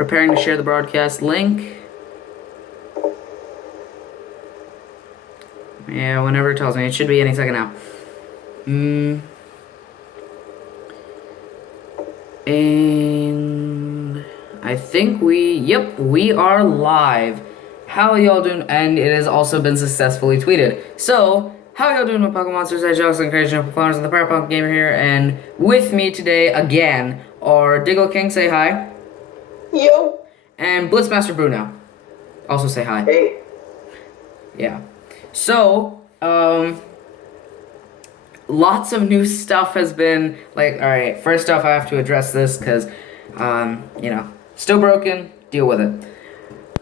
Preparing to share the broadcast link. Yeah, whenever it tells me. It should be any second now. And I think we are live. How are y'all doing? And it has also been successfully tweeted. So, how are y'all doing with Pokemon Monsters, Hedgehogs, and Crazy Performers and the Power Punk Gamer here? And with me today, again, are Diggle King, say hi. Yo. And Blitzmaster Bruno. Also say hi. Hey. Yeah. So, lots of new stuff has been, alright, first off, I have to address this because, still broken, deal with it.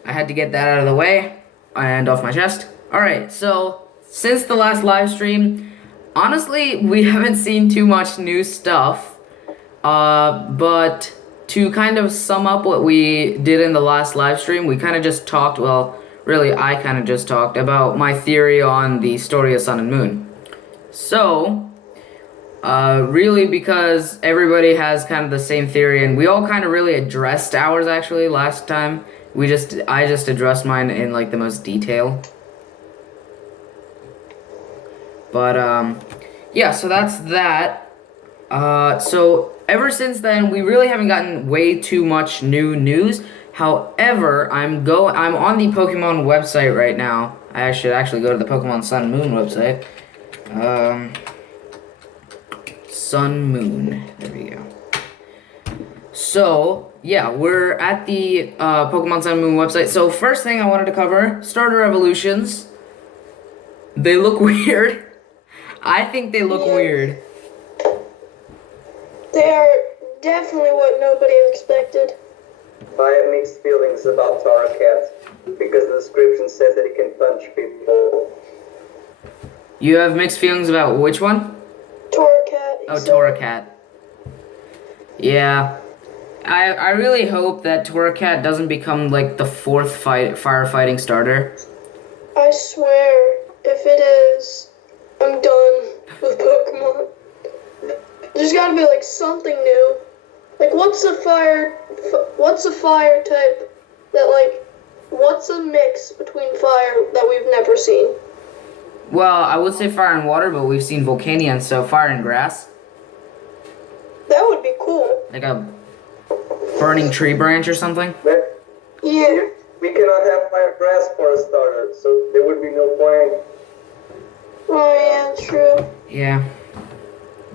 I had to get that out of the way and off my chest. Alright, so, since the last live stream, honestly, we haven't seen too much new stuff, but to kind of sum up what we did in the last live stream, we kind of just talked, really, I kind of just talked about my theory on the story of Sun and Moon. So, really because everybody has kind of the same theory, and we all kind of really addressed ours, actually, last time. I just addressed mine in, the most detail. But, yeah, so that's that. So, ever since then, we really haven't gotten way too much new news. However, I'm on the Pokemon website right now. I should actually go to the Pokemon Sun and Moon website. Sun Moon. There we go. So, yeah, we're at the Pokemon Sun and Moon website. So, first thing I wanted to cover, starter evolutions. They look weird. I think they look weird. They are definitely what nobody expected. I have mixed feelings about Torracat because the description says that it can punch people. You have mixed feelings about which one? Torracat. Oh, Torracat. Yeah. I really hope that Torracat doesn't become the fourth firefighting starter. I swear, if it is, I'm done with Pokemon. There's gotta be something new. What's a fire type that what's a mix between fire that we've never seen? Well, I would say fire and water, but we've seen Volcanion, so fire and grass. That would be cool. Like a burning tree branch or something? But yeah. We cannot have fire grass for a starter, so there would be no point. Oh yeah, true. Yeah.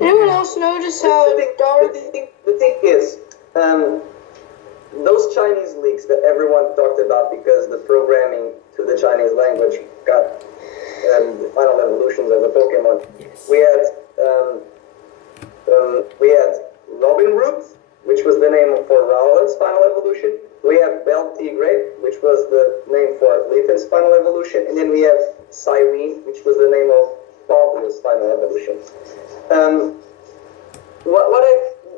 Anyone else notice how dark? The thing is, those Chinese leaks that everyone talked about because the programming to the Chinese language got the final evolutions of the Pokemon. Yes. We had Robin Root, which was the name for Rowlet's final evolution. We have Beltigray, which was the name for Lithan's final evolution, and then we have Cyrene, which was the name of Pablo's final evolution.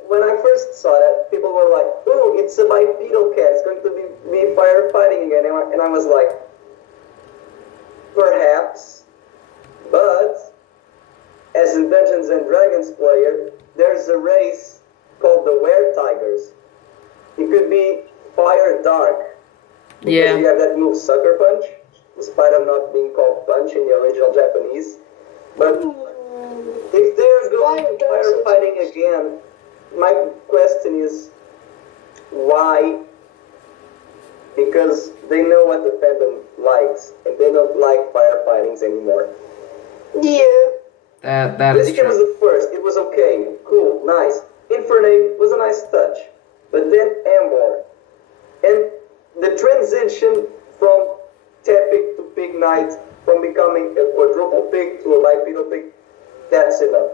When I first saw that, people were like, "Oh, it's a bipedal cat. It's going to be firefighting again," and I was like, "Perhaps," but as a Dungeons and Dragons player, there's a race called the Were-Tigers. It could be fire dark. Yeah. You have that move Sucker Punch, despite of not being called Punch in the original Japanese. But if they're going to firefighting again, my question is why? Because they know what the fandom likes, and they don't like firefightings anymore. Yeah. That is Blaziken true. was the first. It was okay, cool, nice. Infernape was a nice touch, but then Ambor, and the transition from Tepig to Pignite, from becoming a quadruple pig to a bipedal pig, that's enough.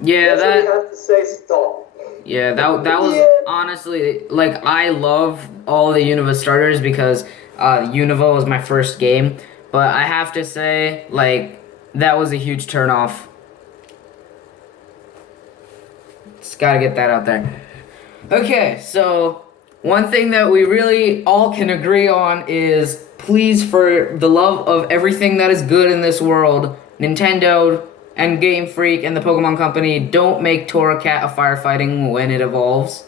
Yeah, That's what you have to say. Stop. Yeah, that was honestly, I love all the Unova starters because Unova was my first game, but I have to say, that was a huge turnoff. Just gotta get that out there. Okay, so one thing that we really all can agree on is, please, for the love of everything that is good in this world, Nintendo and Game Freak and the Pokemon Company, don't make Torracat a firefighting when it evolves.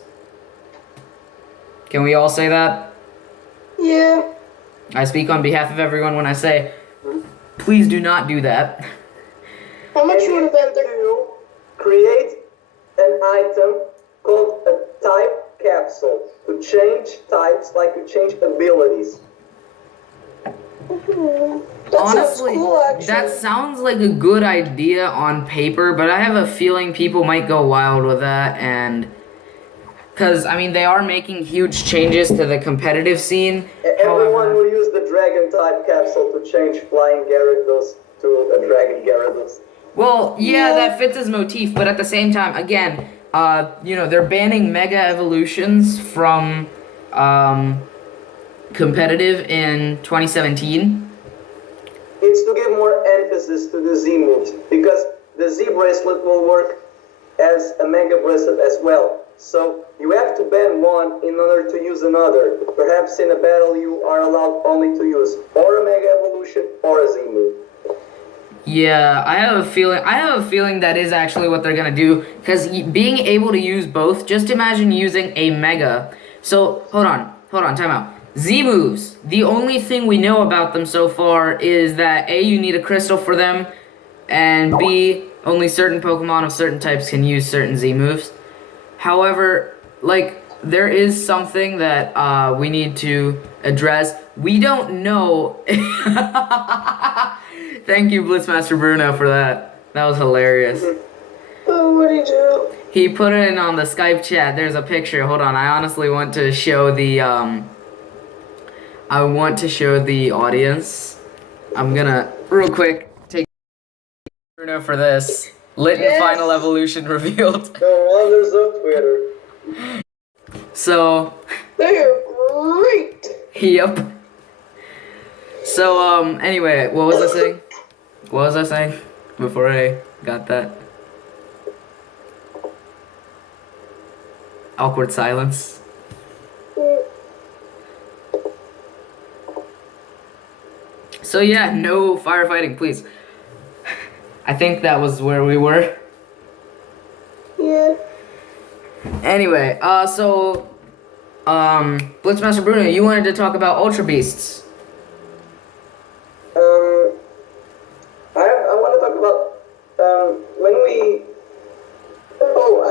Can we all say that? Yeah. I speak on behalf of everyone when I say, please do not do that. How much would have been there? To create an item called a type capsule to change types, like to change abilities. That Honestly, sounds cool, actually. that sounds like a good idea on paper, but I have a feeling people might go wild with that, and because I mean they are making huge changes to the competitive scene. Everyone However, will use the dragon type capsule to change flying Gyarados to a dragon Gyarados. well, yeah, Yeah. that fits as motif, but at the same time, again, you know, they're banning mega evolutions from competitive in 2017. It's to give more emphasis to the Z moves, because the Z bracelet will work as a mega bracelet as well. So you have to ban one in order to use another. Perhaps in a battle you are allowed only to use or a mega evolution or a Z move. Yeah, I have a feeling. I have a feeling that is actually what they're gonna do. Because being able to use both, just imagine using a mega. So hold on, time out. Z moves. The only thing we know about them so far is that A, you need a crystal for them, and B, only certain Pokemon of certain types can use certain Z moves. However, like there is something that we need to address. We don't know. Thank you, Blitzmaster Bruno, for that. That was hilarious. Oh, what did he do? He put it in on the Skype chat. There's a picture. Hold on. I honestly want to show the I want to show the audience. I'm gonna real quick take Bruno for this. Litten Yes. final evolution revealed. No wonders of Twitter. So, They're great. yep. So anyway, what was I saying? What was I saying before I got that? Awkward silence. So yeah, no firefighting, please. I think that was where we were. Yeah. Anyway, Blitzmaster Bruno, you wanted to talk about Ultra Beasts. I want to talk about when we. Oh,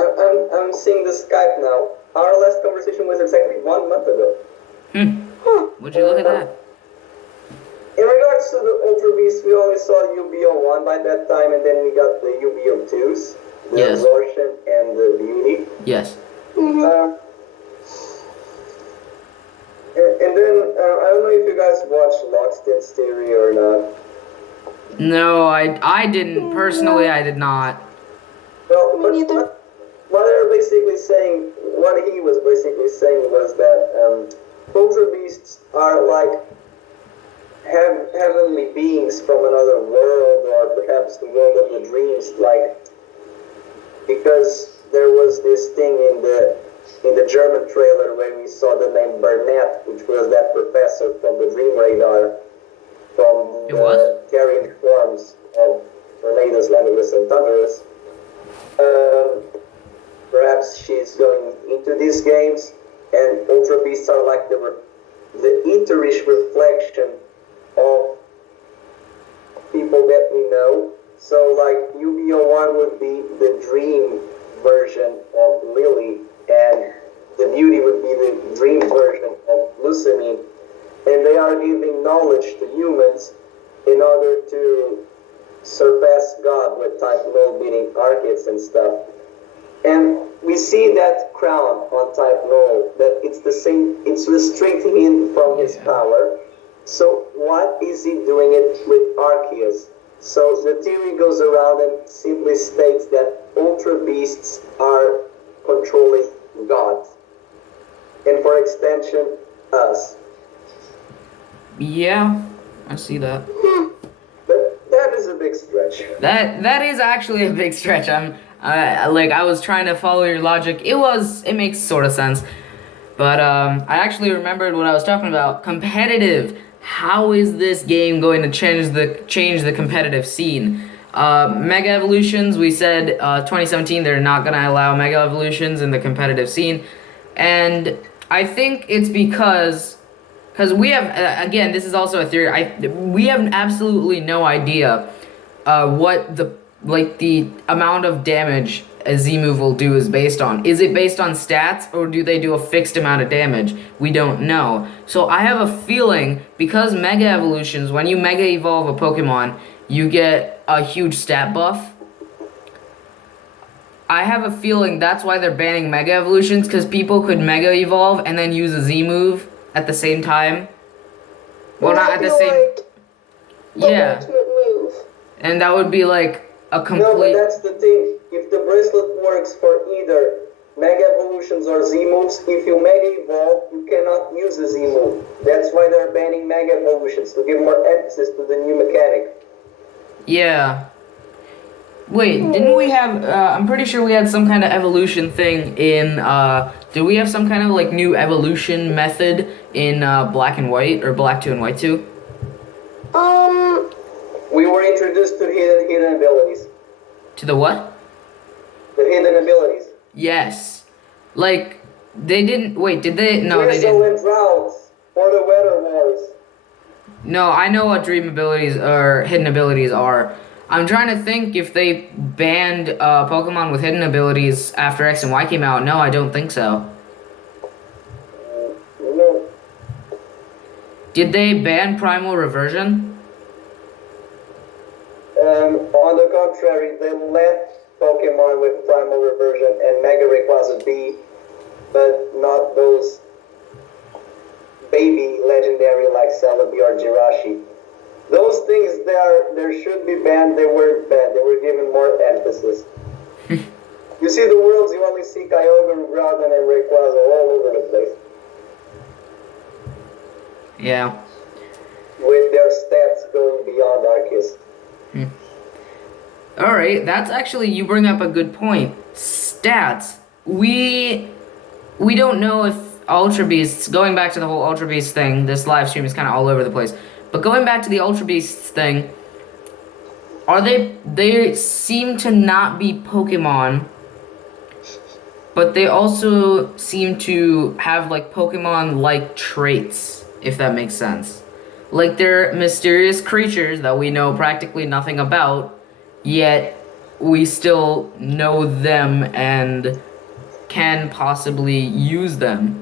I'm seeing the Skype now. Our last conversation was exactly 1 month ago. Would you look at that? In regards to the Ultra Beast, we only saw UBO1 by that time, and then we got the UBO2s, the Yes. Absorption and the Beauty. Yes. And then, I don't know if you guys watched Lockstin's theory or not. No, I didn't. Personally, I did not. Well, Me but neither. what they were basically saying, what he was basically saying was that Ultra Beasts are like heavenly beings from another world, or perhaps the world of the dreams, like, because there was this thing in the German trailer where we saw the name Burnett, which was that professor from the Dream Radar, from It was? the carrying forms of Tornadoes, Lamigos, and Thunderous. Perhaps she's going into these games, and Ultra Beasts are like the eterish reflection of people that we know. So, like, UBO1 would be the dream version of Lily, and the Beauty would be the dream version of Lucamine. And they are giving knowledge to humans in order to surpass God with type null beating Arceus and stuff. And we see that crown on type null, that it's the same, it's restricting him from his power. So what is he doing it with Arceus? So the theory goes around and simply states that Ultra Beasts are controlling God. And for extension, us. Yeah, I see that. But that is a big stretch. That is actually a big stretch. I was trying to follow your logic. It makes sort of sense. But I actually remembered what I was talking about. Competitive. How is this game going to change the competitive scene? Mega evolutions, we said 2017 they're not gonna allow mega evolutions in the competitive scene. And I think it's because we have again, this is also a theory. We have absolutely no idea what the amount of damage a Z move will do is based on. Is it based on stats, or do they do a fixed amount of damage? We don't know. So I have a feeling, because Mega Evolutions, when you Mega Evolve a Pokemon, you get a huge stat buff. I have a feeling that's why they're banning Mega Evolutions, because people could Mega Evolve and then use a Z move at the same time. Well, not at the same... Like Yeah. ultimate move. And that would be like a complete... No, but that's the thing. If the bracelet works for either Mega Evolutions or Z moves, if you Mega Evolve, you cannot use a Z move. That's why they're banning Mega Evolutions, to give more emphasis to the new mechanic. Yeah. Wait, didn't we have... I'm pretty sure we had some kind of evolution thing in... did we have some kind of like new evolution method in Black and White, or Black 2 and White 2? We were introduced to hidden abilities. To the what? The hidden abilities. Yes. Like, they didn't... Wait, did they... No, they Drizzle didn't. and droughts, or the weather wars. No, I know what dream abilities or hidden abilities are. I'm trying to think if they banned Pokemon with hidden abilities after X and Y came out. No, I don't think so. No. Did they ban Primal Reversion? On the contrary, they let Pokemon with Primal Reversion and Mega Rayquaza be, but not those baby legendary like Celebi or Jirachi. Those things there should be banned, they weren't banned, they were given more emphasis. You see the worlds, you only see Kyogre, Groudon, and Rayquaza all over the place. Yeah. With their stats going beyond Arceus. Alright, that's actually, you bring up a good point. Stats. We don't know if Ultra Beasts, going back to the whole Ultra Beast thing, this live stream is kind of all over the place. But going back to the Ultra Beasts thing, they seem to not be Pokemon, but they also seem to have like Pokemon-like traits, if that makes sense. Like, they're mysterious creatures that we know practically nothing about, yet we still know them and can possibly use them.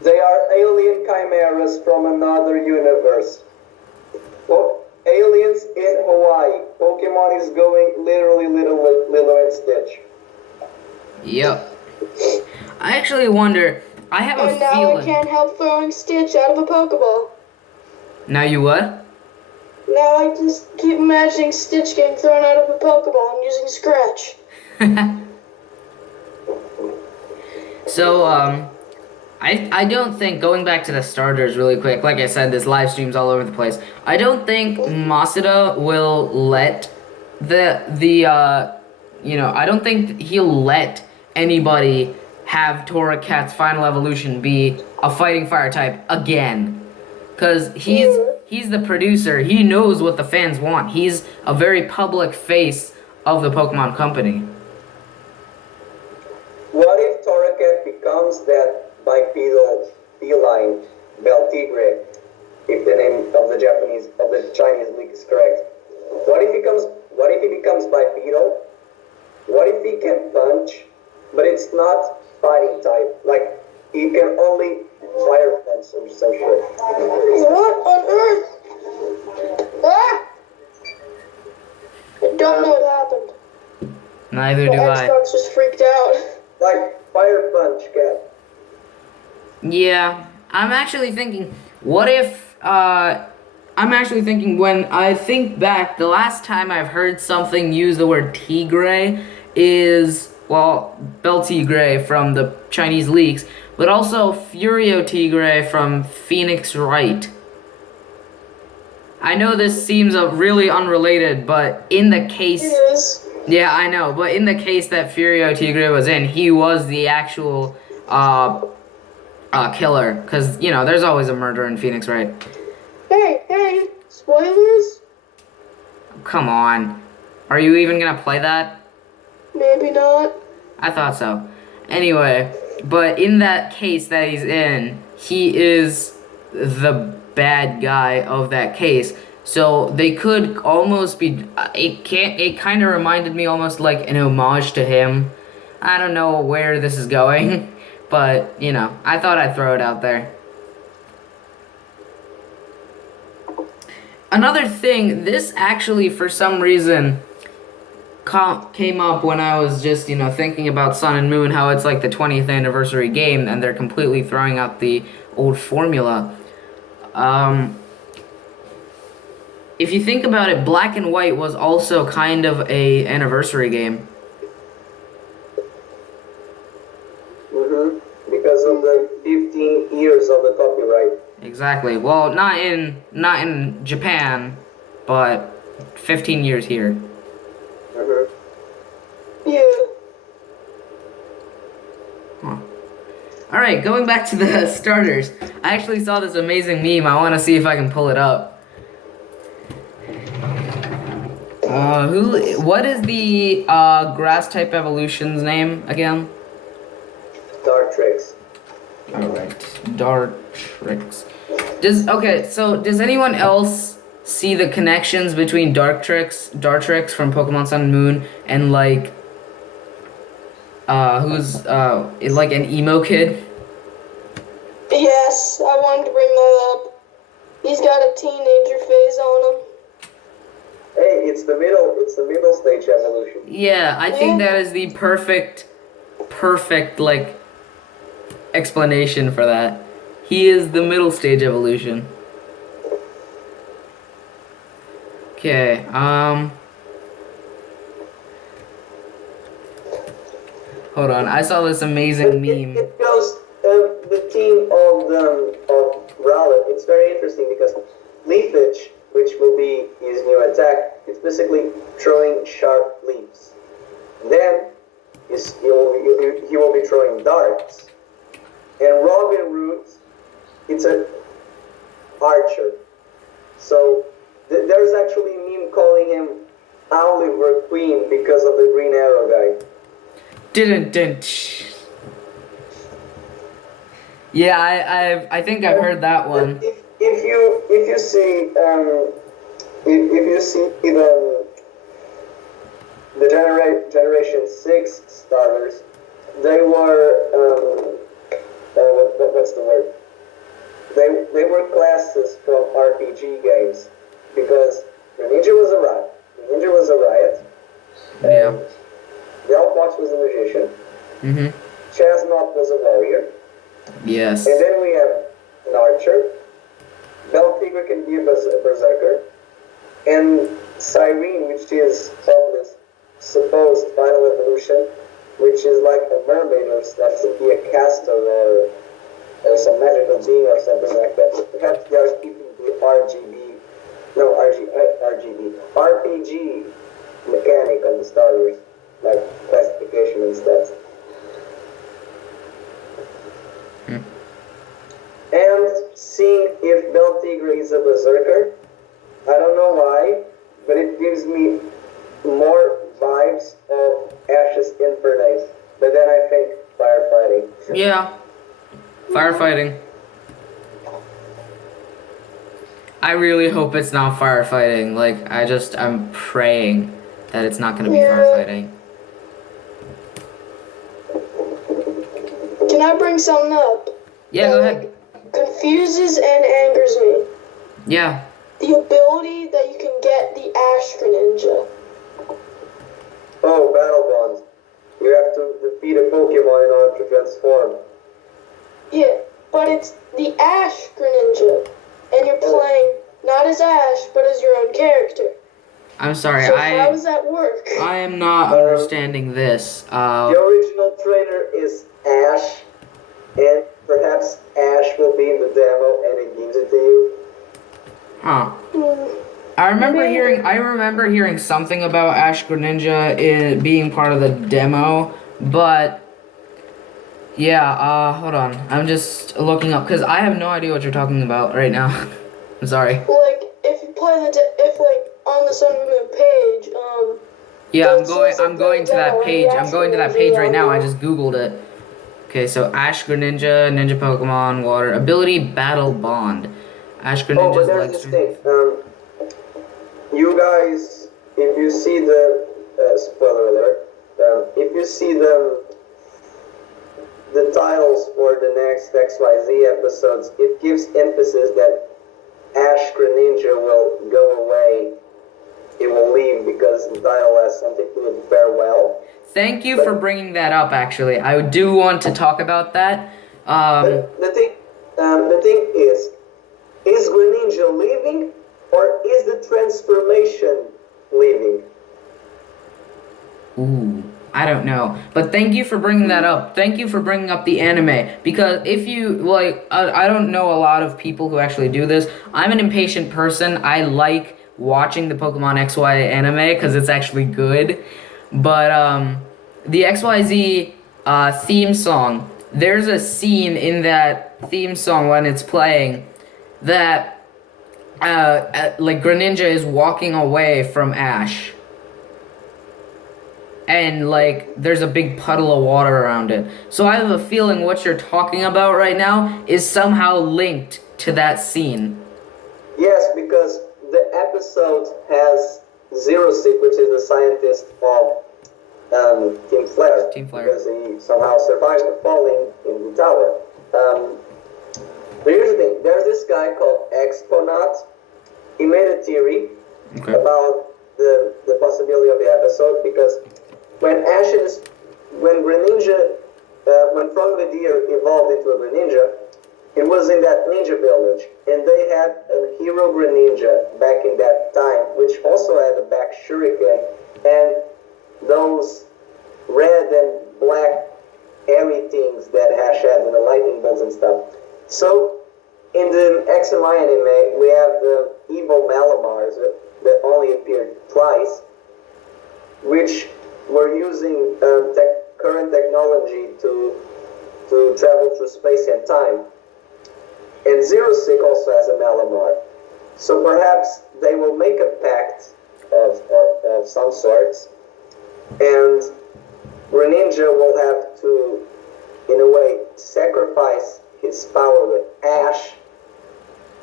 They are alien chimeras from another universe. Well, aliens in Hawaii. Pokemon is going literally Lilo and Stitch. Yep. I actually wonder, I have a And now feeling... I can't help throwing Stitch out of a Pokeball. Now you what? Now I just keep imagining Stitch getting thrown out of a Pokeball and using Scratch. So, I don't think, going back to the starters really quick, like I said, this live stream's all over the place. I don't think Masuda will let I don't think he'll let anybody have Torracat's final evolution be a fighting fire type again. Because he's the producer, he knows what the fans want. He's a very public face of the Pokemon company. What if Torracat becomes that bipedal feline Beltigre, if the name of the Chinese league is correct? What if he becomes bipedal? What if he can punch, but it's not fighting type? Like, he can only fire punch or some shit. What on earth? Ah! I don't know what happened. Neither do The I. Xbox just freaked out. Like, fire punch, cat. Yeah, I'm actually thinking, what if, when I think back, the last time I've heard something use the word Tigray is, well, Beltigre from the Chinese leaks, but also Furio Tigre from Phoenix Wright. I know this seems really unrelated, but in the case... It is. Yeah, I know, but in the case that Furio Tigre was in, he was the actual, killer, because, you know, there's always a murder in Phoenix Wright. Hey, spoilers? Come on. Are you even gonna play that? Maybe not. I thought so. Anyway, But in that case that he's in, he is the bad guy of that case. So they could almost be. It kind of reminded me almost like an homage to him. I don't know where this is going, but you know, I thought I'd throw it out there. Another thing, this actually for some reason came up when I was just, you know, thinking about Sun and Moon, how it's like the 20th anniversary game and they're completely throwing out the old formula. If you think about it, Black and White was also kind of a anniversary game. Because of the 15 years of the copyright. Exactly. Well, not in Japan, but 15 years here. Yeah. Huh. All right, going back to the starters. I actually saw this amazing meme. I want to see if I can pull it up. What is the grass type evolution's name again? Dartrix. All right, Dartrix. Does anyone else see the connections between Dartrix from Pokemon Sun and Moon and like who's like an emo kid? Yes, I wanted to bring that up. He's got a teenager phase on him. Hey, it's the middle stage evolution. Yeah, I think that is the perfect like explanation for that. He is the middle stage evolution. Okay, hold on, I saw this amazing meme. It goes the team of Rowlet. It's very interesting because Leafage, which will be his new attack, it's basically throwing sharp leaves. Then he will be throwing darts. And Robin Root, it's an archer. So there's actually a meme calling him Oliver Queen because of the Green Arrow guy. Didn't. Yeah, I think I've heard that one. If you see the Generation 6 starters, they were what's the word? They were classes from RPG games because Greninja was a riot. Yeah. Delphox was a magician. Mhm. Chasnaught was a warrior. Yes. And then we have an archer. Beltigre can be a berserker. And Cyrene, which is Publis' supposed final evolution, which is like a mermaid or that's to be a caster or some magical being or something like that. Perhaps they are keeping the RPG mechanic on the starters, like classification and stats. And seeing if Beltigre is a berserker, I don't know why, but it gives me more vibes of Ash's Infernape. But then I think firefighting. Yeah. Firefighting. I really hope it's not firefighting. Like, I'm praying that it's not gonna be firefighting. Can I bring something up? Yeah, go ahead. Confuses and angers me. Yeah. The ability that you can get the Ash Greninja. Oh, Battle Bonds. You have to defeat a Pokemon in order to transform. Yeah, but it's the Ash Greninja. And you're playing not as Ash, but as your own character. I'm sorry, So how does that work? I am not understanding this. The original trainer is Ash, and perhaps Ash will be in the demo and it gives it to you. Huh. I remember hearing something about Ash Greninja being part of the demo, but yeah, hold on. I'm just looking up because I have no idea what you're talking about right now. I'm sorry. Like if you play if on the Sun and Moon page, yeah, I'm going to that page. I'm going to that page right now. I just googled it. Okay, so Ash Greninja, Ninja Pokemon, Water. Ability Battle Bond. Ash Oh, but Greninja's there's leg this strength. thing. You guys, if you see the spoiler alert, if you see the titles for the next XYZ episodes, it gives emphasis that Ash Greninja will go away. It will leave because the title has something to do with farewell. Thank you for bringing that up, actually. I do want to talk about that. But the thing is Greninja leaving or is the transformation leaving? Ooh, I don't know. But thank you for bringing that up. Thank you for bringing up the anime. Because if you, like, I don't know a lot of people who actually do this. I'm an impatient person. I like watching the Pokemon XY anime because it's actually good. But, the XYZ theme song, there's a scene in that theme song when it's playing that, like, Greninja is walking away from Ash. And like there's a big puddle of water around it. So I have a feeling what you're talking about right now is somehow linked to that scene. Yes, because the episode has Zero Sick, which is the scientist of Team Flare. Team Flare. Because he somehow survived falling in the tower. But here's the thing, there's this guy called Exponat. He made a theory about the possibility of the episode because when Greninja, when Frogadier evolved into a Greninja, it was in that ninja village, and they had a hero Greninja back in that time, which also had a back shuriken, and those red and black airy things that Ash had, and the lightning bolts and stuff. So, in the XMI anime, we have the evil Malamars that only appeared twice, which were using current technology to travel through space and time. And Zero Sick also has a Malamar. So perhaps they will make a pact of some sorts, and Greninja will have to, in a way, sacrifice his power with Ash,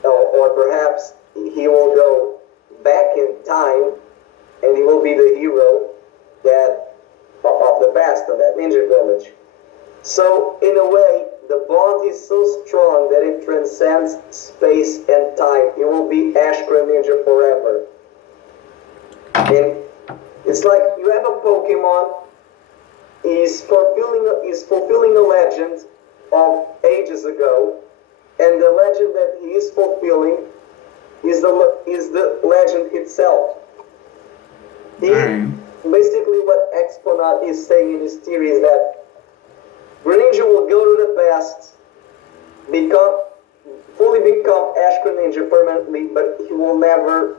or perhaps he will go back in time and he will be the hero of the past of that ninja village. So in a way, the bond is so strong that it transcends space and time. It will be Ash Greninja forever. And it's like you have a Pokemon, is fulfilling a legend of ages ago, and the legend that he is fulfilling is the legend itself. Basically what Exponat is saying in his theory is that Greninja will go to the past, fully become Ash Greninja permanently, but he will never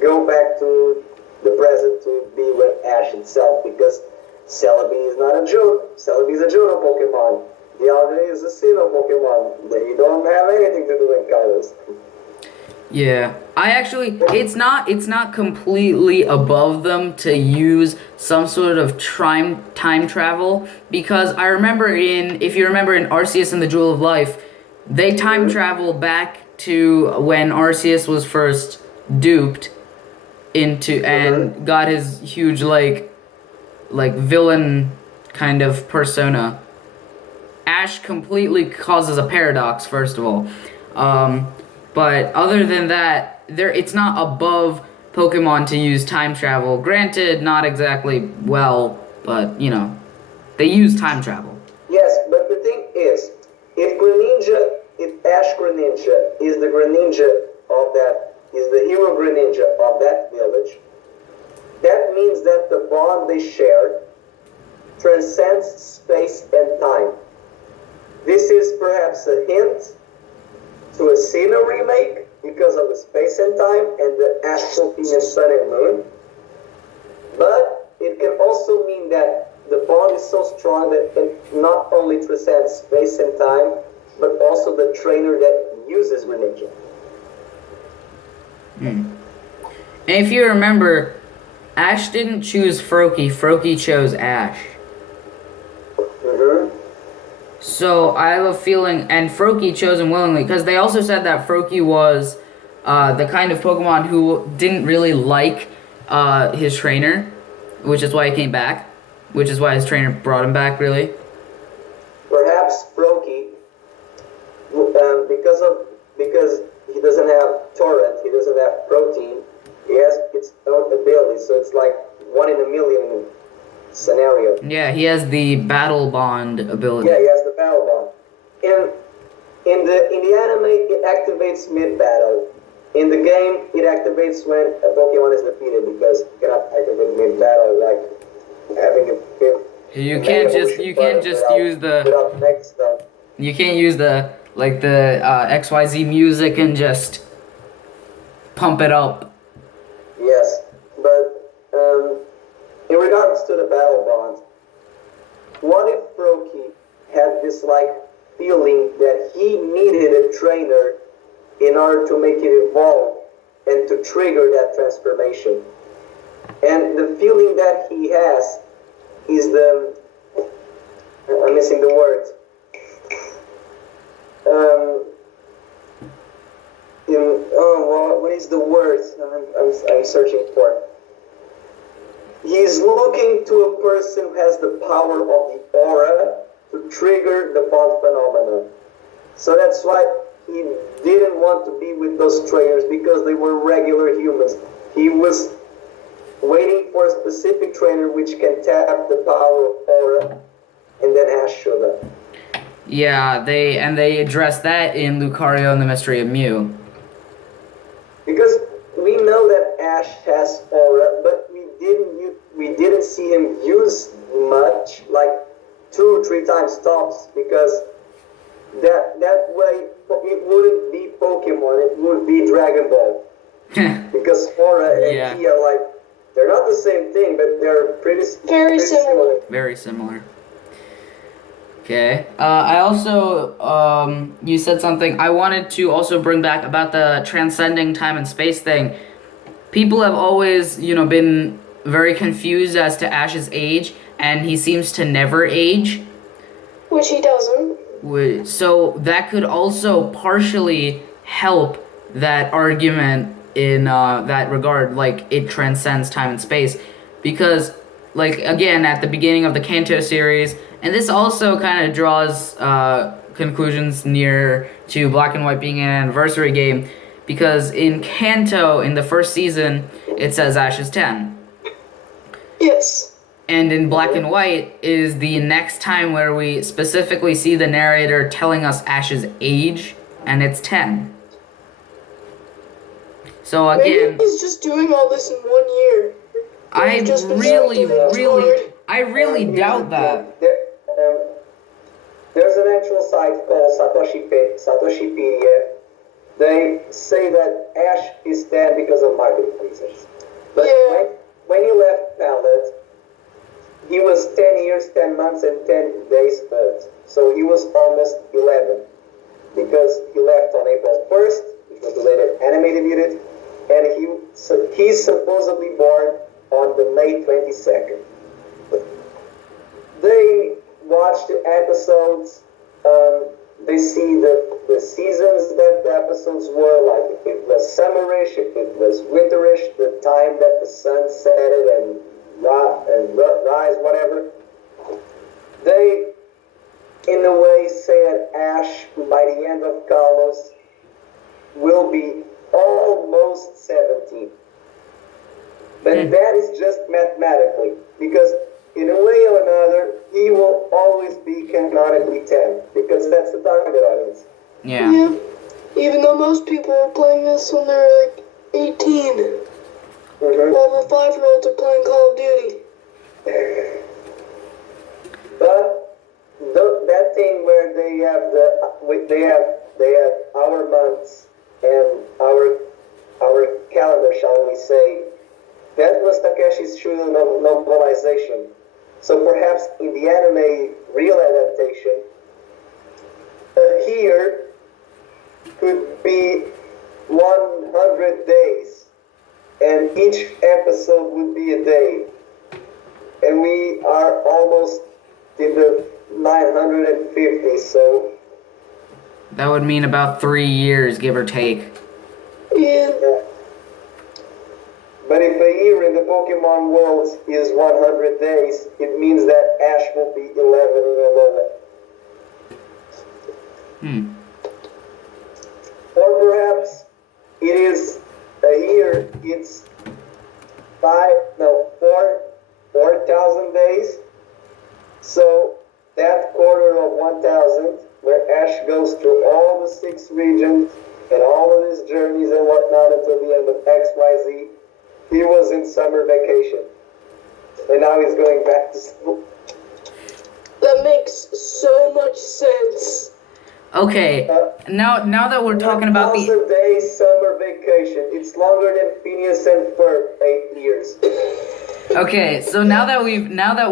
go back to the present to be with Ash itself, because Celebi is not a joke. Celebi is a Johto Pokemon. Dialga is a Sinnoh Pokemon. They don't have anything to do with Kalos. Yeah, it's not completely above them to use some sort of time travel, because if you remember in Arceus and the Jewel of Life, they time travel back to when Arceus was first duped into and got his huge like villain kind of persona. Ash completely causes a paradox, first of all. But other than that, it's not above Pokemon to use time travel. Granted, not exactly well, but, you know, they use time travel. Yes, but the thing is, if Ash Greninja is the hero Greninja of that village, that means that the bond they share transcends space and time. This is perhaps a hint to a Sinnoh remake because of the space and time and the astral theme in Sun and Moon. But it can also mean that the bond is so strong that it not only transcends space and time, but also the trainer that uses Greninja. And if you remember, Ash didn't choose Froakie. Froakie chose Ash. So I have a feeling, and Froakie chose him willingly, because they also said that Froakie was the kind of Pokemon who didn't really like his trainer, which is why he came back, which is why his trainer brought him back, really. Perhaps Froakie, because he doesn't have torrent, he doesn't have protein, he has its own ability, so it's like 1 in a million scenario. Yeah, he has the Battle Bond ability. Yeah, he has the battle bond. In the anime, it activates mid battle. In the game, it activates when a Pokemon is defeated because you cannot activate mid battle like having a You can't just use the without next stuff. you can't use the XYZ music and just pump it up. Yes, but in regards to the battle bond, what if Froakie had this like feeling that he needed a trainer in order to make it evolve and to trigger that transformation? And the feeling that he has is I'm missing the word. What is the word I'm searching for? He's looking to a person who has the power of the aura to trigger the bond phenomenon. So that's why he didn't want to be with those trainers because they were regular humans. He was waiting for a specific trainer which can tap the power of aura, and then Ash showed up. Yeah, they address that in Lucario and the Mystery of Mew. Because we know that Ash has aura, but we didn't see him use much, like 2 or 3 times tops, because that way it wouldn't be Pokemon, it would be Dragon Ball. Because aura and Ki are like, they're not the same thing, but they're pretty similar. Very similar. Okay. I also, you said something I wanted to also bring back about the transcending time and space thing. People have always, been very confused as to Ash's age, and he seems to never age. Which he doesn't. So that could also partially help that argument in that regard, like it transcends time and space. Because, like, again, at the beginning of the Kanto series, and this also kind of draws conclusions near to Black and White being an anniversary game, because in Kanto, in the first season, it says Ash is 10. Yes. And in Black and White is the next time where we specifically see the narrator telling us Ash's age, and it's 10. So again, maybe he's just doing all this in 1 year. I really doubt that. There's an actual site called Satoshipedia. They say that Ash is 10 because of market reasons. But when he left Pallet, he was 10 years, 10 months, and 10 days old. So he was almost 11 because he left on April 1st, which was the later anime debuted, and he's supposedly born on the May 22nd. They watch the episodes, they see the seasons that the episodes were, like if it was summerish, if it was winterish, the time that the sun set it and rise, whatever. They, in a way, say that Ash, by the end of Kalos, will be almost 17. But that is just mathematically, because in a way or another, he will always be canonically 10, because that's the target audience. Yeah. Even though most people are playing this when they're like 18. While the 5-year-olds are playing Call of Duty. But that thing where they have our months and our calendar, shall we say, that was Takeshi's Shuden novelization. So perhaps in the anime real adaptation, a year could be 100 days. And each episode would be a day. And we are almost in the 950, so That would mean about 3 years, give or take. Yeah. yeah. But if a year in the Pokemon world is 100 days, it means that Ash will be 11 in 11. Or perhaps it is a year, it's 4,000 days. So that quarter of 1,000, where Ash goes through all the 6 regions and all of his journeys and whatnot until the end of XYZ, he was in summer vacation. And now he's going back to school. That makes so much sense. Okay, now that we're talking about 1,000 days summer vacation. It's longer than Phineas and Ferb, 8 years. Okay, so now that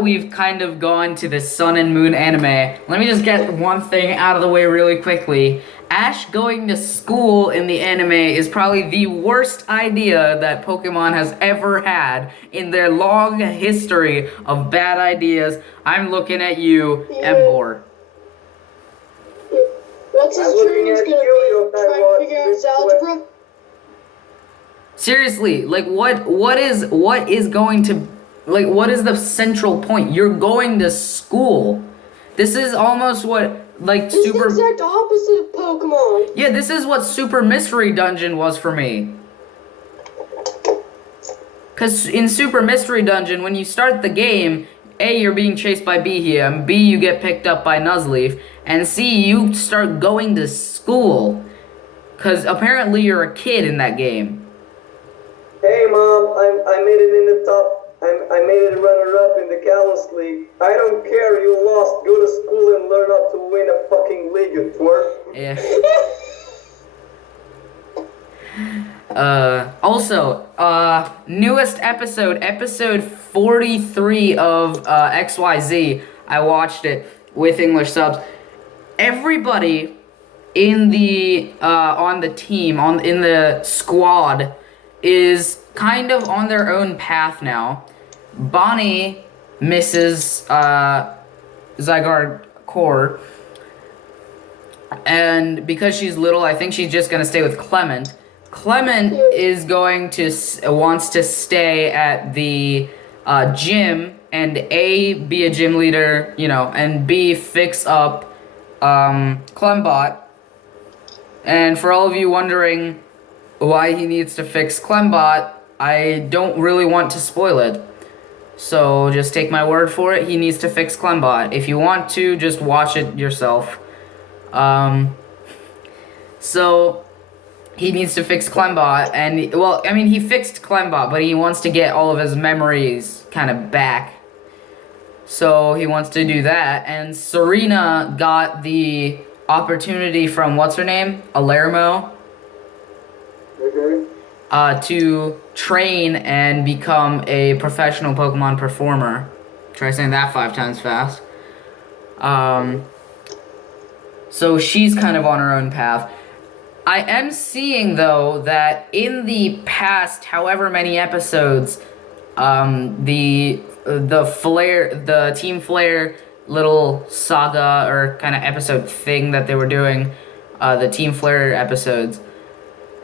we've kind of gone to the Sun and Moon anime, let me just get one thing out of the way really quickly. Ash going to school in the anime is probably the worst idea that Pokemon has ever had in their long history of bad ideas. I'm looking at you, Embor. What's his I'm looking dreams at gonna you, be? Trying to figure out his algebra? Seriously, like what is going to, like, what is the central point? You're going to school. This is almost what, like, It's the exact opposite of Pokemon. Yeah, this is what Super Mystery Dungeon was for me. Because in Super Mystery Dungeon, when you start the game, A, you're being chased by Behem, B, you get picked up by Nuzleaf, and C, you start going to school. Because apparently you're a kid in that game. Hey Mom, I made it in the top. I made it runner-up in the Kalos League. I don't care, you lost. Go to school and learn how to win a fucking league, you twerp. Yeah. Also, newest episode 43 of XYZ. I watched it with English subs. Everybody in the on the team, in the squad, is kind of on their own path now. Bonnie misses Zygarde Core, and because she's little, I think she's just gonna stay with Clement. Clement is going to wants to stay at the gym and A, be a gym leader, you know, and B, fix up Clembot. And for all of you wondering why he needs to fix Clembot, I don't really want to spoil it. So just take my word for it, he needs to fix Clembot. If you want to, just watch it yourself. So he needs to fix Clembot, and, well, I mean, he fixed Clembot, but he wants to get all of his memories kind of back. So he wants to do that, and Serena got the opportunity from, what's her name? Alermo? To train and become a professional Pokemon performer. Try saying that 5 times fast. So she's kind of on her own path. I am seeing, though, that in the past, however many episodes, the Team Flare little saga or kind of episode thing that they were doing, the Team Flare episodes,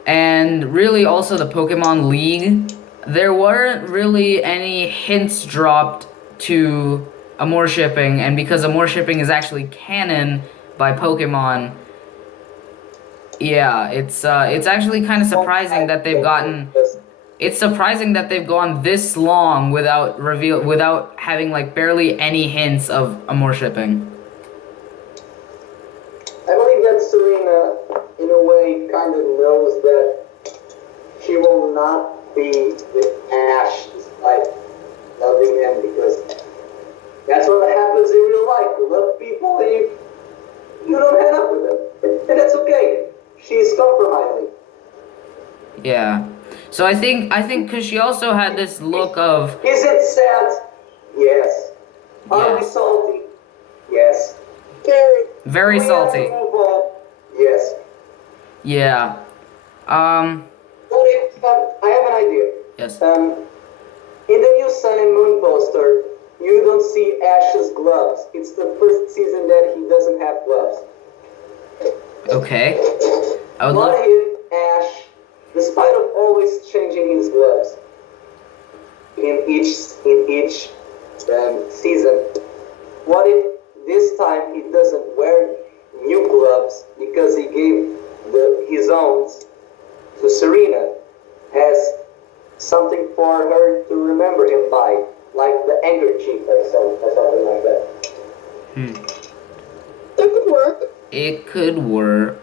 and really also the Pokemon League, there weren't really any hints dropped to Amore shipping, and because Amore shipping is actually canon by Pokemon, yeah, it's actually kind of surprising that they've gotten. It's surprising that they've gone this long without having like barely any hints of Amore shipping. I believe that Serena, in a way, kind of knows that she will not be with Ash despite loving him, because that's what happens in real life. You love people and you don't end up with them, and that's okay. She's compromising. Yeah. So I think because she also had this look of. Is it sad? Yes. Are we salty? Yes. Very salty. Move on? Yes. Yeah. I have an idea. Yes. In the new Sun and Moon poster, you don't see Ash's gloves. It's the first season that he doesn't have gloves. Okay. I would What love. if Ash, despite of always changing his gloves in each season, what if this time he doesn't wear new gloves because he gave his own to Serena, has something for her to remember him by, like the handkerchief or something like that. That could work. It could work.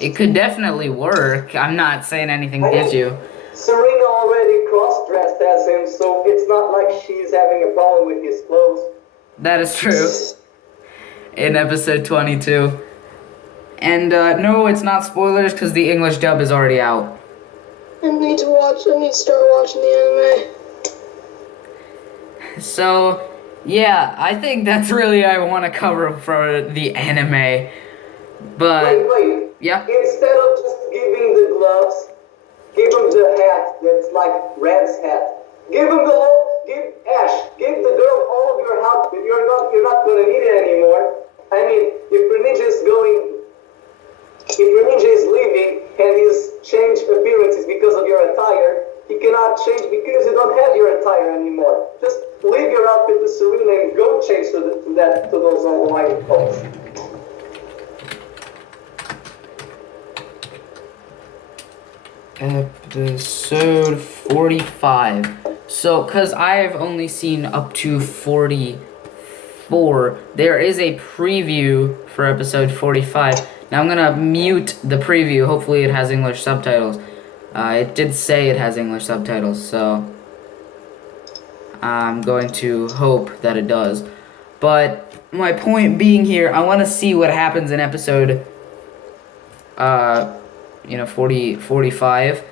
It could definitely work. I'm not saying anything against you. Serena already cross-dressed as him, so it's not like she's having a problem with his clothes. That is true. In episode 22. And no, it's not spoilers because the English dub is already out. I need to start watching the anime. So, yeah, I think that's really I want to cover for the anime. But, Wait. yeah. Instead of just giving the gloves, give him the hat that's like Red's hat. Give the girl all of your outfit. You're not gonna need it anymore. I mean, if your ninja is leaving and his changed appearance is because of your attire, he cannot change because you don't have your attire anymore. Just leave your outfit to Serena and go change to those Hawaiian clothes. Episode 45. So, because I've only seen up to 44, there is a preview for episode 45. Now, I'm going to mute the preview. Hopefully, it has English subtitles. It did say it has English subtitles, so I'm going to hope that it does. But my point being here, I want to see what happens in episode 45,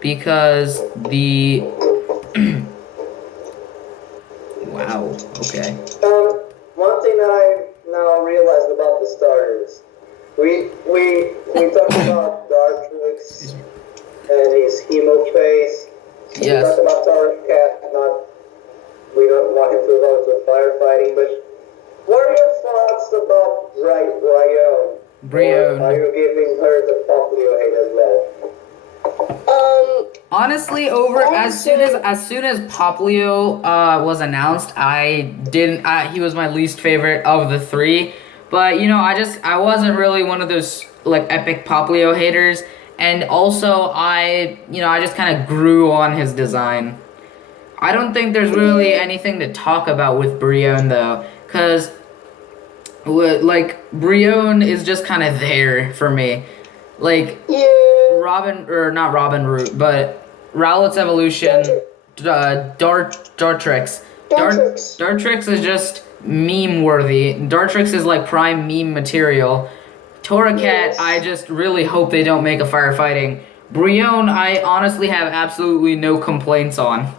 because the wow, okay. One thing that I now realized about the starters, we talked about Dartrix and his emo face. Yes. We talked about Tower Cat. We don't want him to go to firefighting, but what are your thoughts about Brion? Brion. Are you giving her the Poplio hate as well? Honestly, as soon as Poplio was announced, he was my least favorite of the three. But I wasn't really one of those like epic Poplio haters, and also I just kind of grew on his design. I don't think there's really anything to talk about with Brion though, cause like Brion is just kind of there for me, like. Yeah. Not Robin Root, but Rowlet's Evolution, Dartrix. Dartrix is just meme worthy. Dartrix is like prime meme material. Toracat, Yes. I just really hope they don't make a firefighting. Brion, I honestly have absolutely no complaints on.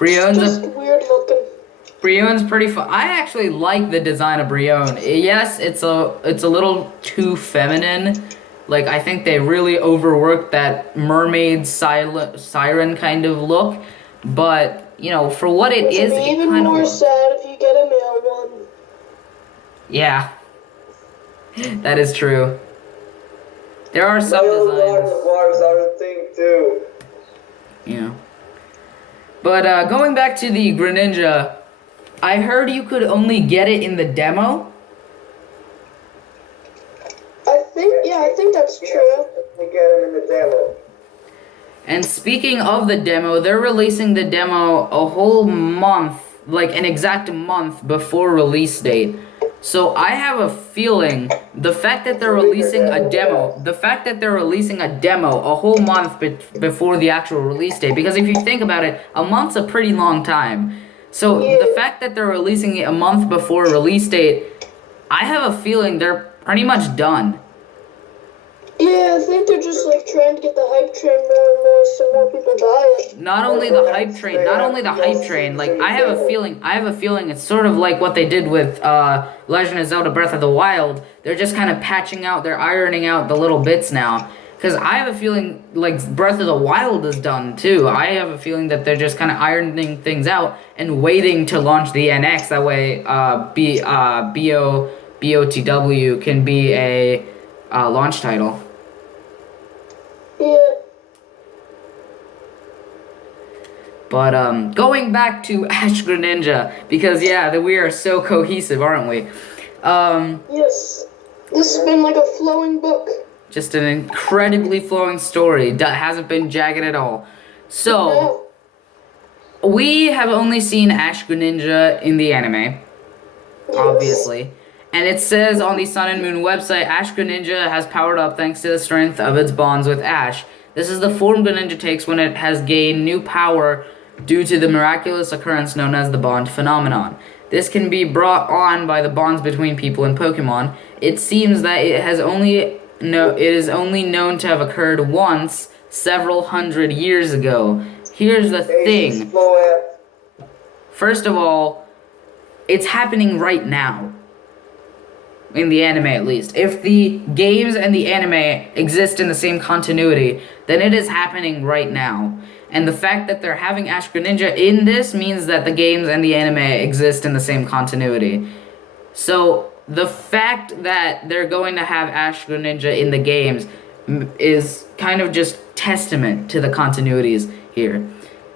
Just weird looking. Brion's pretty fun. I actually like the design of Brion. Yes, it's a little too feminine. Like, I think they really overworked that mermaid siren kind of look. But, for what it is, It'll be it even kind more of... sad if you get a male one. Yeah. That is true. There are some designs... Wars are a thing too. Yeah. But, going back to the Greninja, I heard you could only get it in the demo. I think that's true. We get him in the demo. And speaking of the demo, they're releasing the demo a whole month, like an exact month before release date. So I have a feeling the fact that they're releasing a demo a whole month before the actual release date, because if you think about it, a month's a pretty long time. So the fact that they're releasing it a month before release date, I have a feeling they're pretty much done. Yeah, I think they're just like trying to get the hype train more and more so more people buy it. Not only the hype train, like I have a feeling it's sort of like what they did with Legend of Zelda Breath of the Wild. They're just kind of they're ironing out the little bits now. Because I have a feeling like Breath of the Wild is done too. I have a feeling that they're just kind of ironing things out and waiting to launch the NX. That way, BOTW can be a launch title. Yeah. But going back to Ash Greninja, because yeah, we are so cohesive, aren't we? Yes. This has been like a flowing book. Just an incredibly flowing story that hasn't been jagged at all. So, we have only seen Ash Greninja in the anime, obviously. And it says on the Sun and Moon website, Ash Greninja has powered up thanks to the strength of its bonds with Ash. This is the form Greninja takes when it has gained new power due to the miraculous occurrence known as the bond phenomenon. This can be brought on by the bonds between people and Pokemon. It seems that it is only known to have occurred once, several hundred years ago. Here's the thing. First of all, it's happening right now. In the anime, at least. If the games and the anime exist in the same continuity, then it is happening right now. And the fact that they're having Ash Greninja in this means that the games and the anime exist in the same continuity. So, the fact that they're going to have Ash Greninja in the games is kind of just testament to the continuities here.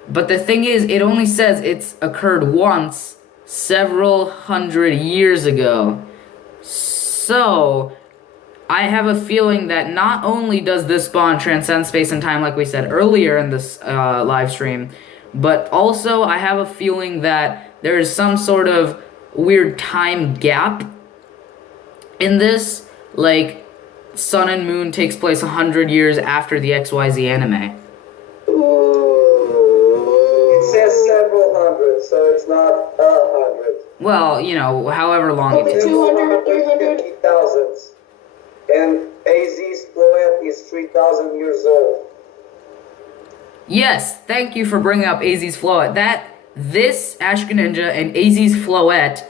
But the thing is, it only says it's occurred once, several hundred years ago. So, I have a feeling that not only does this bond transcend space and time like we said earlier in this live stream, but also I have a feeling that there is some sort of weird time gap in this, like Sun and Moon takes place 100 years after the XYZ anime. It says several hundred, so it's not 100. Well, you know, however long it takes. 200, 300. And AZ's Floette is 3,000 years old. Yes, thank you for bringing up AZ's Floette. This Ash Greninja and AZ's Floette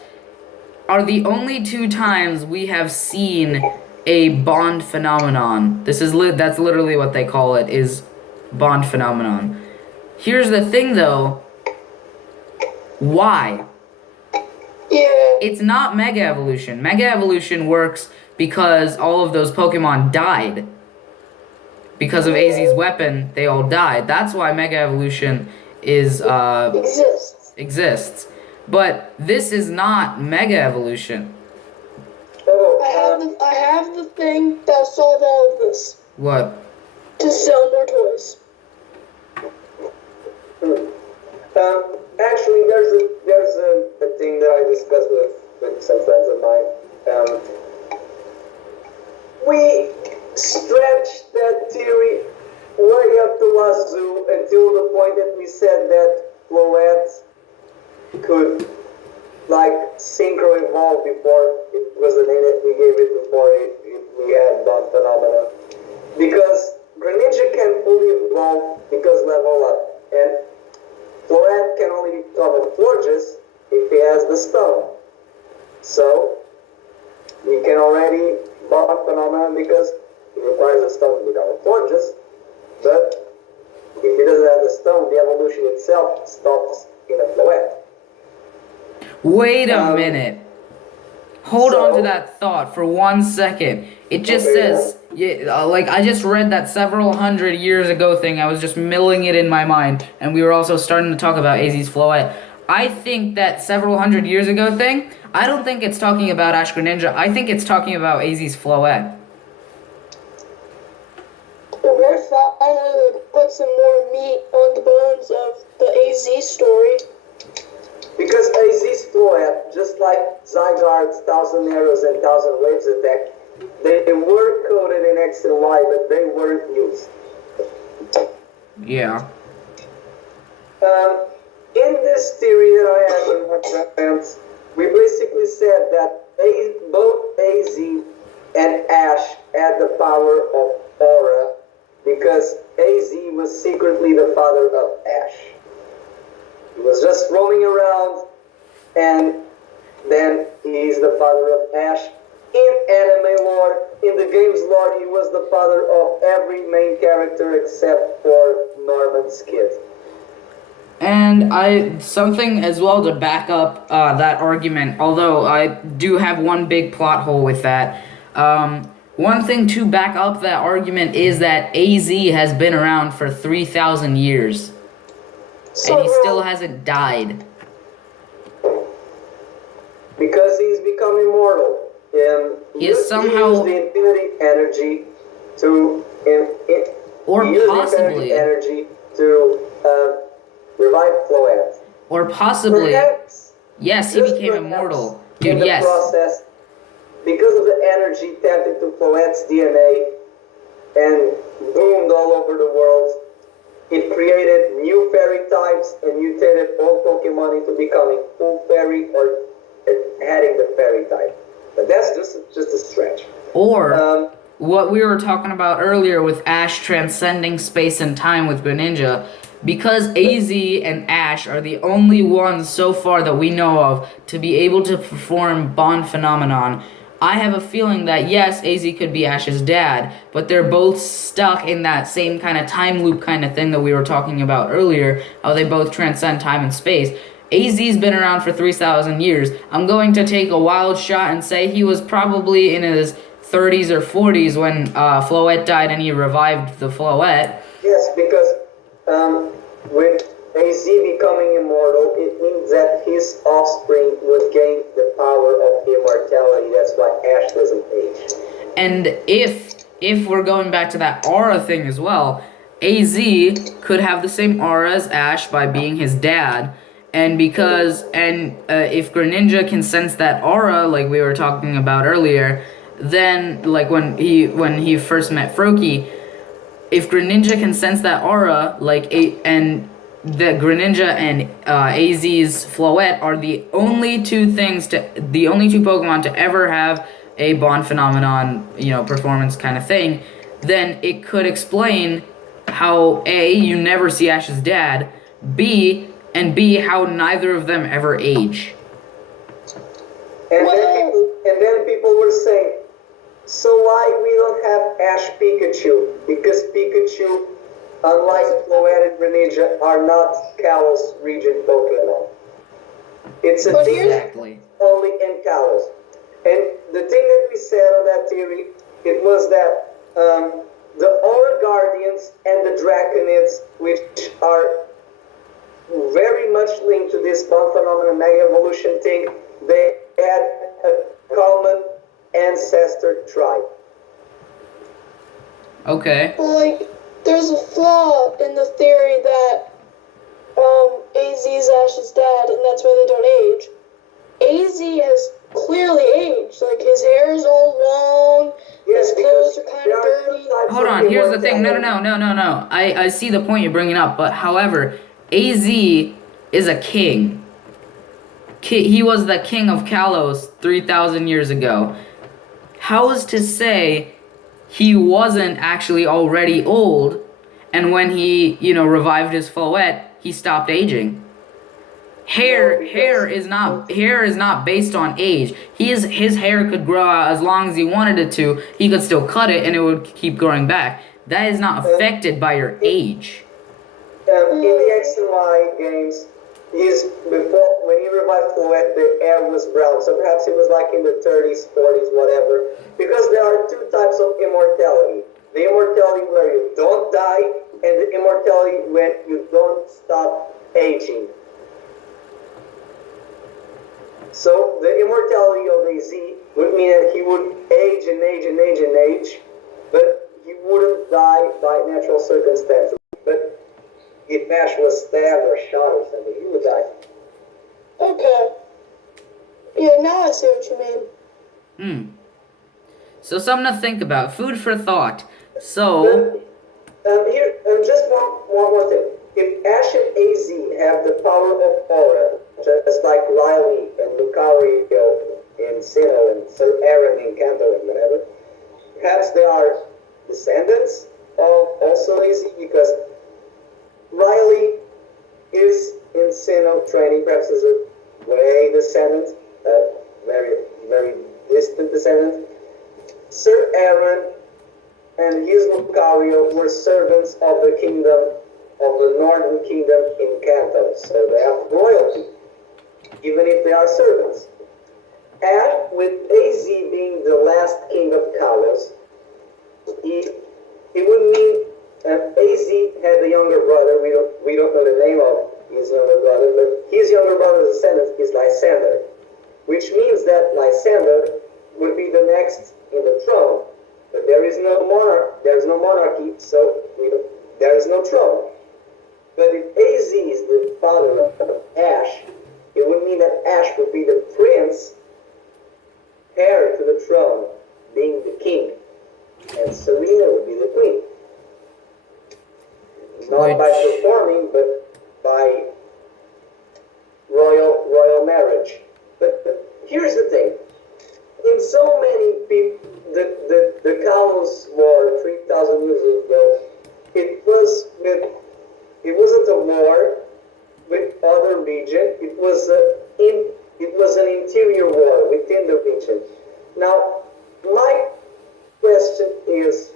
are the only two times we have seen a bond phenomenon. That's literally what they call it, is bond phenomenon. Here's the thing though. Why? Yeah. It's not Mega Evolution. Mega Evolution works because all of those Pokemon died. Because of AZ's weapon, they all died. That's why Mega Evolution exists. But this is not Mega Evolution. I have the thing that'll solve all of this. What? To sell more toys. Actually, there's a thing that I discussed with some friends of mine. We stretched that theory way up the wazoo until the point that we said that Floette could synchro evolve before it was the name that we gave it before we had bond phenomena. Because Greninja can fully evolve because level up, and Floette can only become a Florges if he has the stone. So, we can already bond phenomenon because it requires a stone to become a Florges, but if he doesn't have the stone, the evolution itself stops in a Floette. Wait a minute. Hold on to that thought for 1 second. It just says, I just read that several hundred years ago thing. I was just milling it in my mind, and we were also starting to talk about AZ's Floette. I think that several hundred years ago thing, I don't think it's talking about Ash Greninja. I think it's talking about AZ's Floette. We're finally to put some more meat on the bones of the AZ story. Because AZ's Floette, just like Zygarde's 1,000 arrows and 1,000 waves attack, they were coded in X and Y, but they weren't used. Yeah. In this theory that I have with my friends, we basically said that both AZ and Ash had the power of Aura, because AZ was secretly the father of Ash. He was just roaming around, and then he's the father of Ash. In anime lore, in the game's lore, he was the father of every main character except for Norman's kid. And something as well to back up that argument, although I do have one big plot hole with that. One thing to back up that argument is that AZ has been around for 3,000 years. And he still hasn't died. Because he's become immortal. He is somehow... used the infinity energy to... Or he used possibly... the energy to revive Floette. Or possibly... Perhaps, yes, he became immortal. Dude, in the yes. process, because of the energy tapped into Floette's DNA and boomed all over the world, it created new fairy types and mutated all Pokemon into becoming full fairy or adding the fairy type. But that's just a stretch. Or what we were talking about earlier with Ash transcending space and time with Greninja, because AZ and Ash are the only ones so far that we know of to be able to perform Bond Phenomenon, I have a feeling that yes, AZ could be Ash's dad, but they're both stuck in that same kind of time loop kind of thing that we were talking about earlier, how they both transcend time and space. AZ's been around for 3,000 years. I'm going to take a wild shot and say he was probably in his 30s or 40s when Floette died and he revived the Floette. Yes, because with AZ becoming immortal, it means that his offspring would gain the power of immortality. That's why Ash doesn't age. And if we're going back to that aura thing as well, AZ could have the same aura as Ash by being his dad. And if Greninja can sense that aura, like we were talking about earlier, then like when he first met Froakie, if Greninja can sense that aura, and the Greninja and AZ's Floette are the only two Pokemon to ever have a Bond Phenomenon, performance kind of thing, then it could explain how A, you never see Ash's dad, B, how neither of them ever age. And then people were saying, so why we don't have Ash Pikachu? Because Pikachu, unlike Floette and Greninja, are not Kalos region Pokemon. It's a thing Exactly. only in Kalos. And the thing that we said on that theory, it was that the Aura Guardians and the Draconids, which are very much linked to this Bond Phenomenon Mega Evolution thing, they had a common ancestor tribe. Okay. Like, there's a flaw in the theory that AZ is Ash's dad, and that's why they don't age. AZ has clearly aged. Like, his hair is all long, his clothes are kind of dirty. Hold on, here's the thing. No. I see the point you're bringing up, but however, AZ is a king. He was the king of Kalos 3,000 years ago. How is to say he wasn't actually already old, and when he, revived his Floette, he stopped aging? Hair is not based on age. His hair could grow out as long as he wanted it to. He could still cut it, and it would keep growing back. That is not affected by your age. In the X and Y games, when he revived Floette, the hair was brown. So perhaps he was like in the 30s, 40s, whatever. Because there are two types of immortality. The immortality where you don't die, and the immortality when you don't stop aging. So the immortality of AZ would mean that he would age and age and age and age, but he wouldn't die by natural circumstances. But if Ash was stabbed or shot or something, he would die. Okay. Yeah, now I see what you mean. So something to think about. Food for thought. So... Here, just one more thing. If Ash and AZ have the power of Aura, just like Riley and Lucario in Sinnoh and Sir Aaron in Kanto and whatever, perhaps they are descendants of also AZ, because Riley is in Sinnoh training, perhaps as a way descendant, very, very distant descendant. Sir Aaron and his Lucario were servants of the kingdom of the Northern Kingdom in Kanto. So they have royalty, even if they are servants. And with AZ being the last king of Kalos, he would mean AZ had a younger brother. We don't know the name of his younger brother, but his younger brother's descendant is Lysander, which means that Lysander would be the next in the throne. But there is no monarch. There is no monarchy, so there is no throne. But if AZ is the father of Ash, it would mean that Ash would be the prince, heir to the throne, being the king, and Serena would be the queen. Not by performing, but by royal marriage. But here's the thing: in so many people, the Kalos War 3,000 years ago, it wasn't a war with other region. It was an interior war within the region. Now, my question is,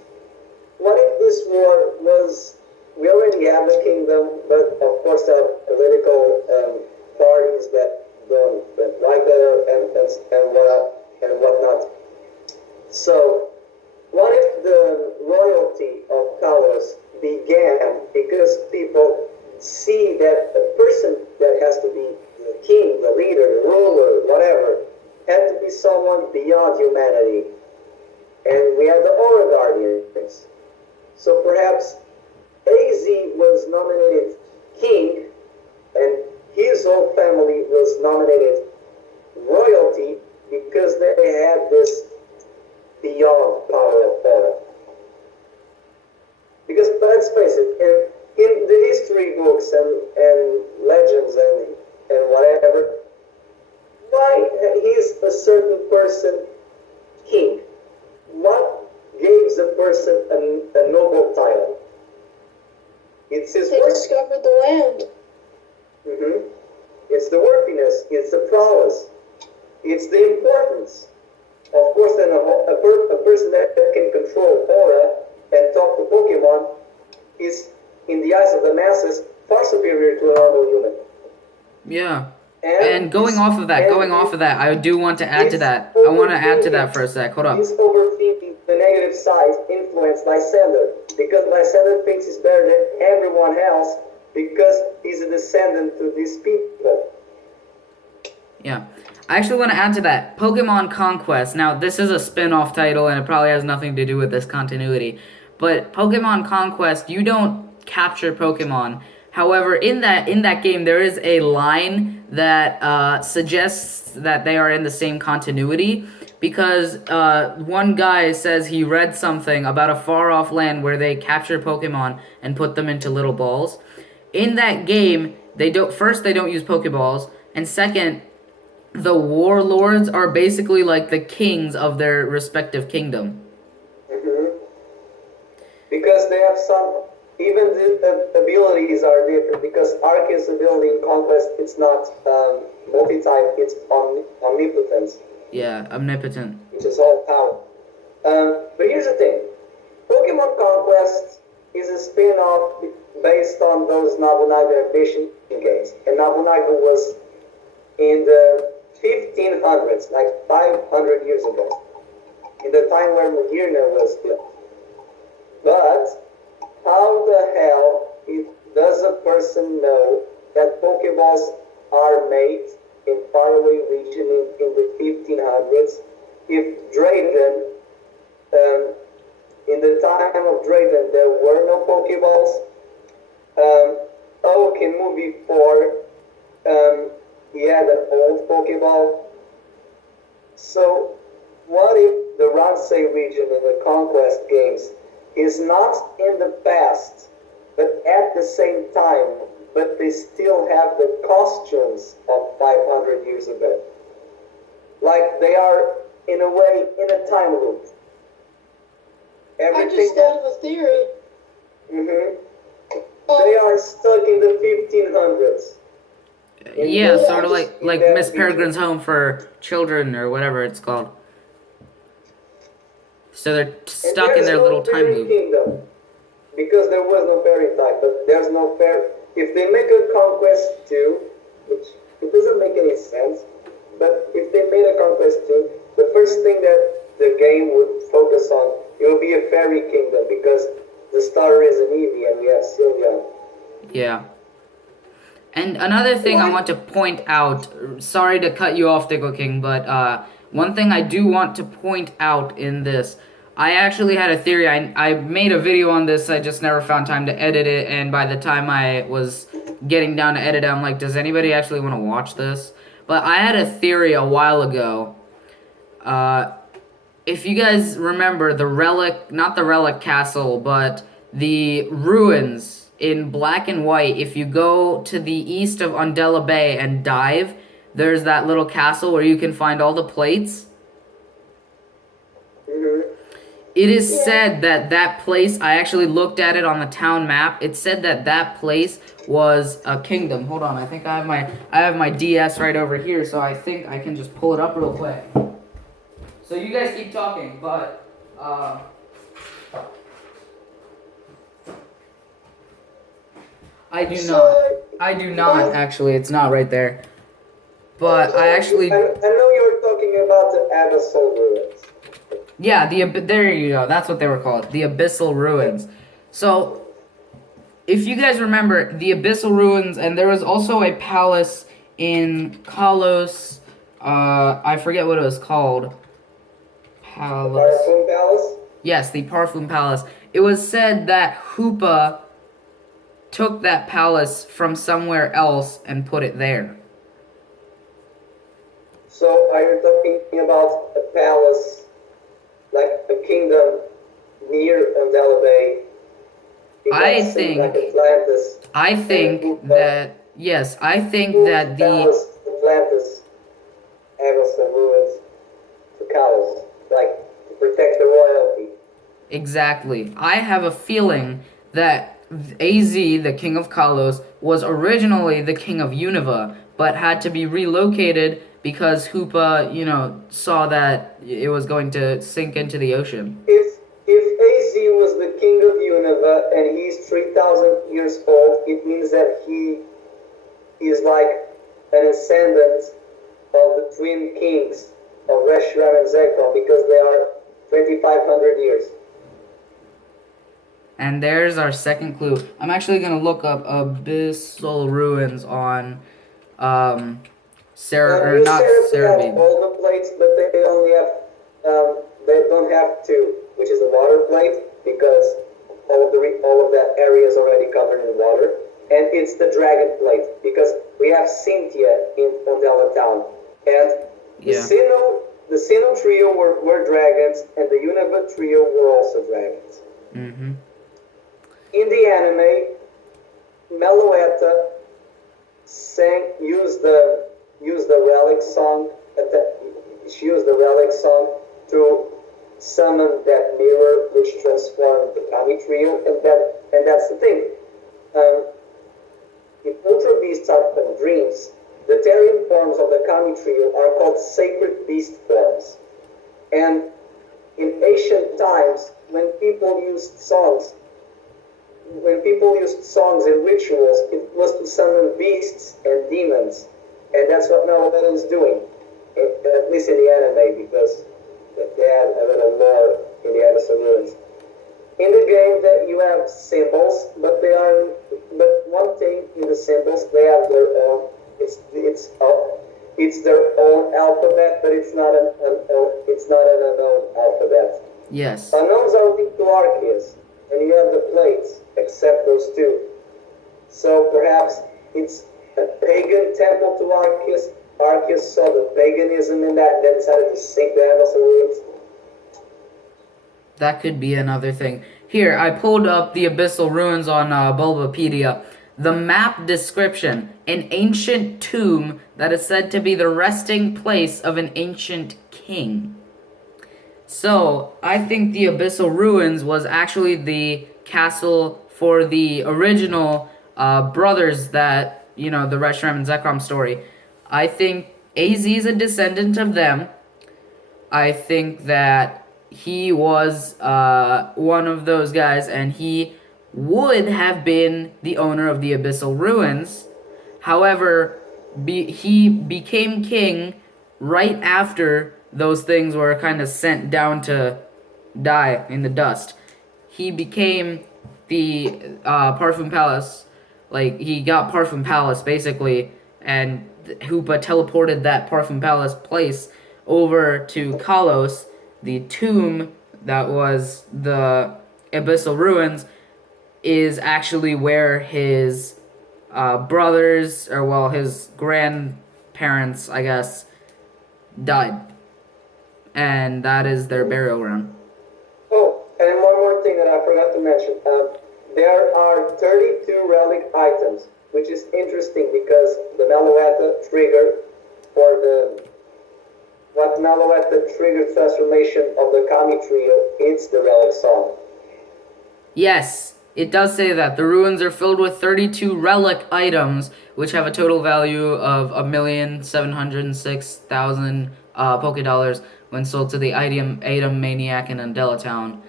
what if this war was? We already have the kingdom, but of course there are political parties that don't like that and whatnot. So, what if the royalty of Kalos began because people see that a person that has to be the king, the leader, the ruler, whatever, had to be someone beyond humanity. And we had the Aura Guardians. So perhaps AZ was nominated king, and his whole family was nominated royalty because they had this beyond power of Aura. Because let's face it, in the history books and legends and whatever, why is a certain person king? What gives a person a noble title? It's his They work. discovered the land. It's the worthiness. It's the prowess. It's the importance. Of course, then a person that can control aura and talk to Pokemon is, in the eyes of the masses, far superior to a normal human. Yeah. And going off of that, I do want to add to that. I want to add to that for a sec. Hold up. He's overthinking the negative side influenced Lysander, because Lysander thinks he's better than everyone else because he's a descendant to these people. Yeah. I actually want to add to that. Pokemon Conquest. Now, this is a spin-off title, and it probably has nothing to do with this continuity. But Pokemon Conquest, you don't capture Pokemon. However, in that game, there is a line that suggests that they are in the same continuity, because one guy says he read something about a far-off land where they capture Pokemon and put them into little balls. In that game, they don't use Pokeballs, and second, the warlords are basically like the kings of their respective kingdom. Because they have some, even the abilities are different, because Arceus' ability in Conquest, it's not multi-type, it's omnipotence. Yeah, omnipotent. Which is all power. But here's the thing. Pokemon Conquest is a spin-off based on those Nobunaga Ambition games. And Nobunaga was in the 1500s, like 500 years ago, in the time where Magearna was built. But how the hell does a person know that Pokeballs are made in faraway region in the 1500s if Drayden, in the time of Drayden, there were no Pokeballs? Oak in movie 4, he had an old Pokeball. So, what if the Ransei region in the Conquest games is not in the past, but at the same time, but they still have the costumes of 500 years ago? Like they are, in a way, in a time loop. I just thought of a theory. They are stuck in the 1500s. Yeah, sort of like Miss Peregrine's Home for Children or whatever it's called. So they're And stuck in there's their no little time fairy loop. kingdom. Because there was no fairy type, but there's no fair. If they make a conquest 2, which it doesn't make any sense, but if they made a conquest 2, the first thing that the game would focus on, it would be a fairy kingdom because the starter is an Eevee and we have Sylvia. Yeah. And another thing I want to point out, sorry to cut you off, Dickle King, but one thing I do want to point out in this, I actually had a theory. I made a video on this, I just never found time to edit it, and by the time I was getting down to edit it, I'm like, does anybody actually want to watch this? But I had a theory a while ago. If you guys remember the relic, not the relic castle, but the ruins in black and white, if you go to the east of Undella Bay and dive, there's that little castle where you can find all the plates. It is said that that place, I actually looked at it on the town map, it said that that place was a kingdom. Hold on, I think I have my DS right over here, so I think I can just pull it up real quick. So you guys keep talking, but I do not actually, it's not right there. But I actually I know you're talking about the Abyssal Ruins. Yeah, there you go. That's what they were called, the Abyssal Ruins. So, if you guys remember, the Abyssal Ruins, and there was also a palace in Kalos. I forget what it was called. Parfum Palace? Yes, the Parfum Palace. It was said that Hoopa took that palace from somewhere else and put it there. So, are you talking about a palace, like a kingdom near Undella Bay? I think like Atlantis. I think that yes, I think that the Atlantis, Abyssal Ruins, to Kalos, like to protect the royalty. Exactly. I have a feeling that AZ, the king of Kalos, was originally the king of Unova, but had to be relocated because Hoopa, saw that it was going to sink into the ocean. If AZ was the king of Unova and he's 3,000 years old, it means that he is like an ascendant of the twin kings of Reshiram and Zekrom because they are 2,500 years. And there's our second clue. I'm actually going to look up Abyssal Ruins on Cerebi. All the plates, but they only have, they don't have two, which is the water plate, because all of that area is already covered in water. And it's the dragon plate, because we have Cynthia in Undella Town. And the Sinnoh trio were dragons, and the Unova trio were also dragons. Mm-hmm. In the anime, Meloetta used the relic song. She used the relic song to summon that mirror, which transformed the Kami trio, and that's the thing. If Ultra Beasts are from dreams, the Therian forms of the Kami trio are called sacred beast forms. And in ancient times, when people used songs and rituals, it was to summon beasts and demons. And that's what Meloetta is doing, at least in the anime, because they have a little more in the Abyssal Ruins. In the game, that you have symbols, but one thing in the symbols, they have their own. It's their own alphabet, but it's not an unknown alphabet. Yes. Unknowns are linked to Arceus, and you have the plates, except those two. So perhaps it's a pagan temple to Arceus. Arceus saw the paganism in that, then decided to sink the Abyssal Ruins. That could be another thing. Here, I pulled up the Abyssal Ruins on Bulbapedia. The map description: an ancient tomb that is said to be the resting place of an ancient king. So, I think the Abyssal Ruins was actually the castle for the original brothers that, the Reshiram and Zekrom story. I think AZ is a descendant of them. I think that, he was one of those guys, and he would have been the owner of the Abyssal Ruins. However, he became king right after those things were kind of sent down to die in the dust. He became the Parfum Palace. Like, he got Parfum Palace, basically, and Hoopa teleported that Parfum Palace place over to Kalos, the tomb that was the Abyssal Ruins, is actually where his brothers, or well, his grandparents, I guess, died. And that is their burial ground. Oh, and one more thing that I forgot to mention. There are 32 relic items, which is interesting because the Meloetta trigger for the what Meloetta triggered transformation of the Kami trio, it's the relic song. Yes, it does say that. The ruins are filled with 32 relic items, which have a total value of 1,706,000 Poké Dollars when sold to the item Maniac in Undella Town.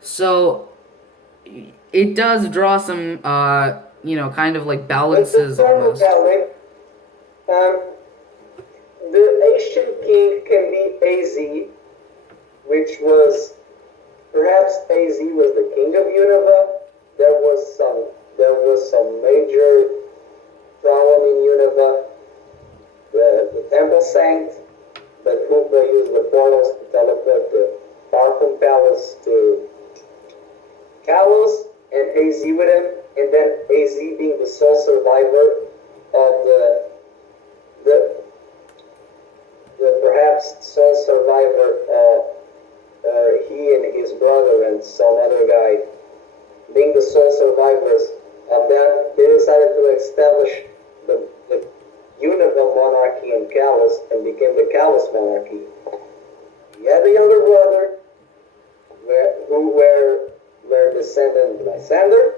So, it does draw some, kind of like balances almost. The Asian king can be AZ, which was perhaps AZ was the king of Unova. There was some major problem in Unova. The temple sank, but Hoopa used the portals to teleport the Parfum Palace to Kalos and AZ with him, and then AZ being the sole survivor of the perhaps sole survivor of he and his brother and some other guy being the sole survivors of that, they decided to establish the Unova monarchy in Kalos and became the Kalos monarchy. He had a younger brother who were descendant Lysander,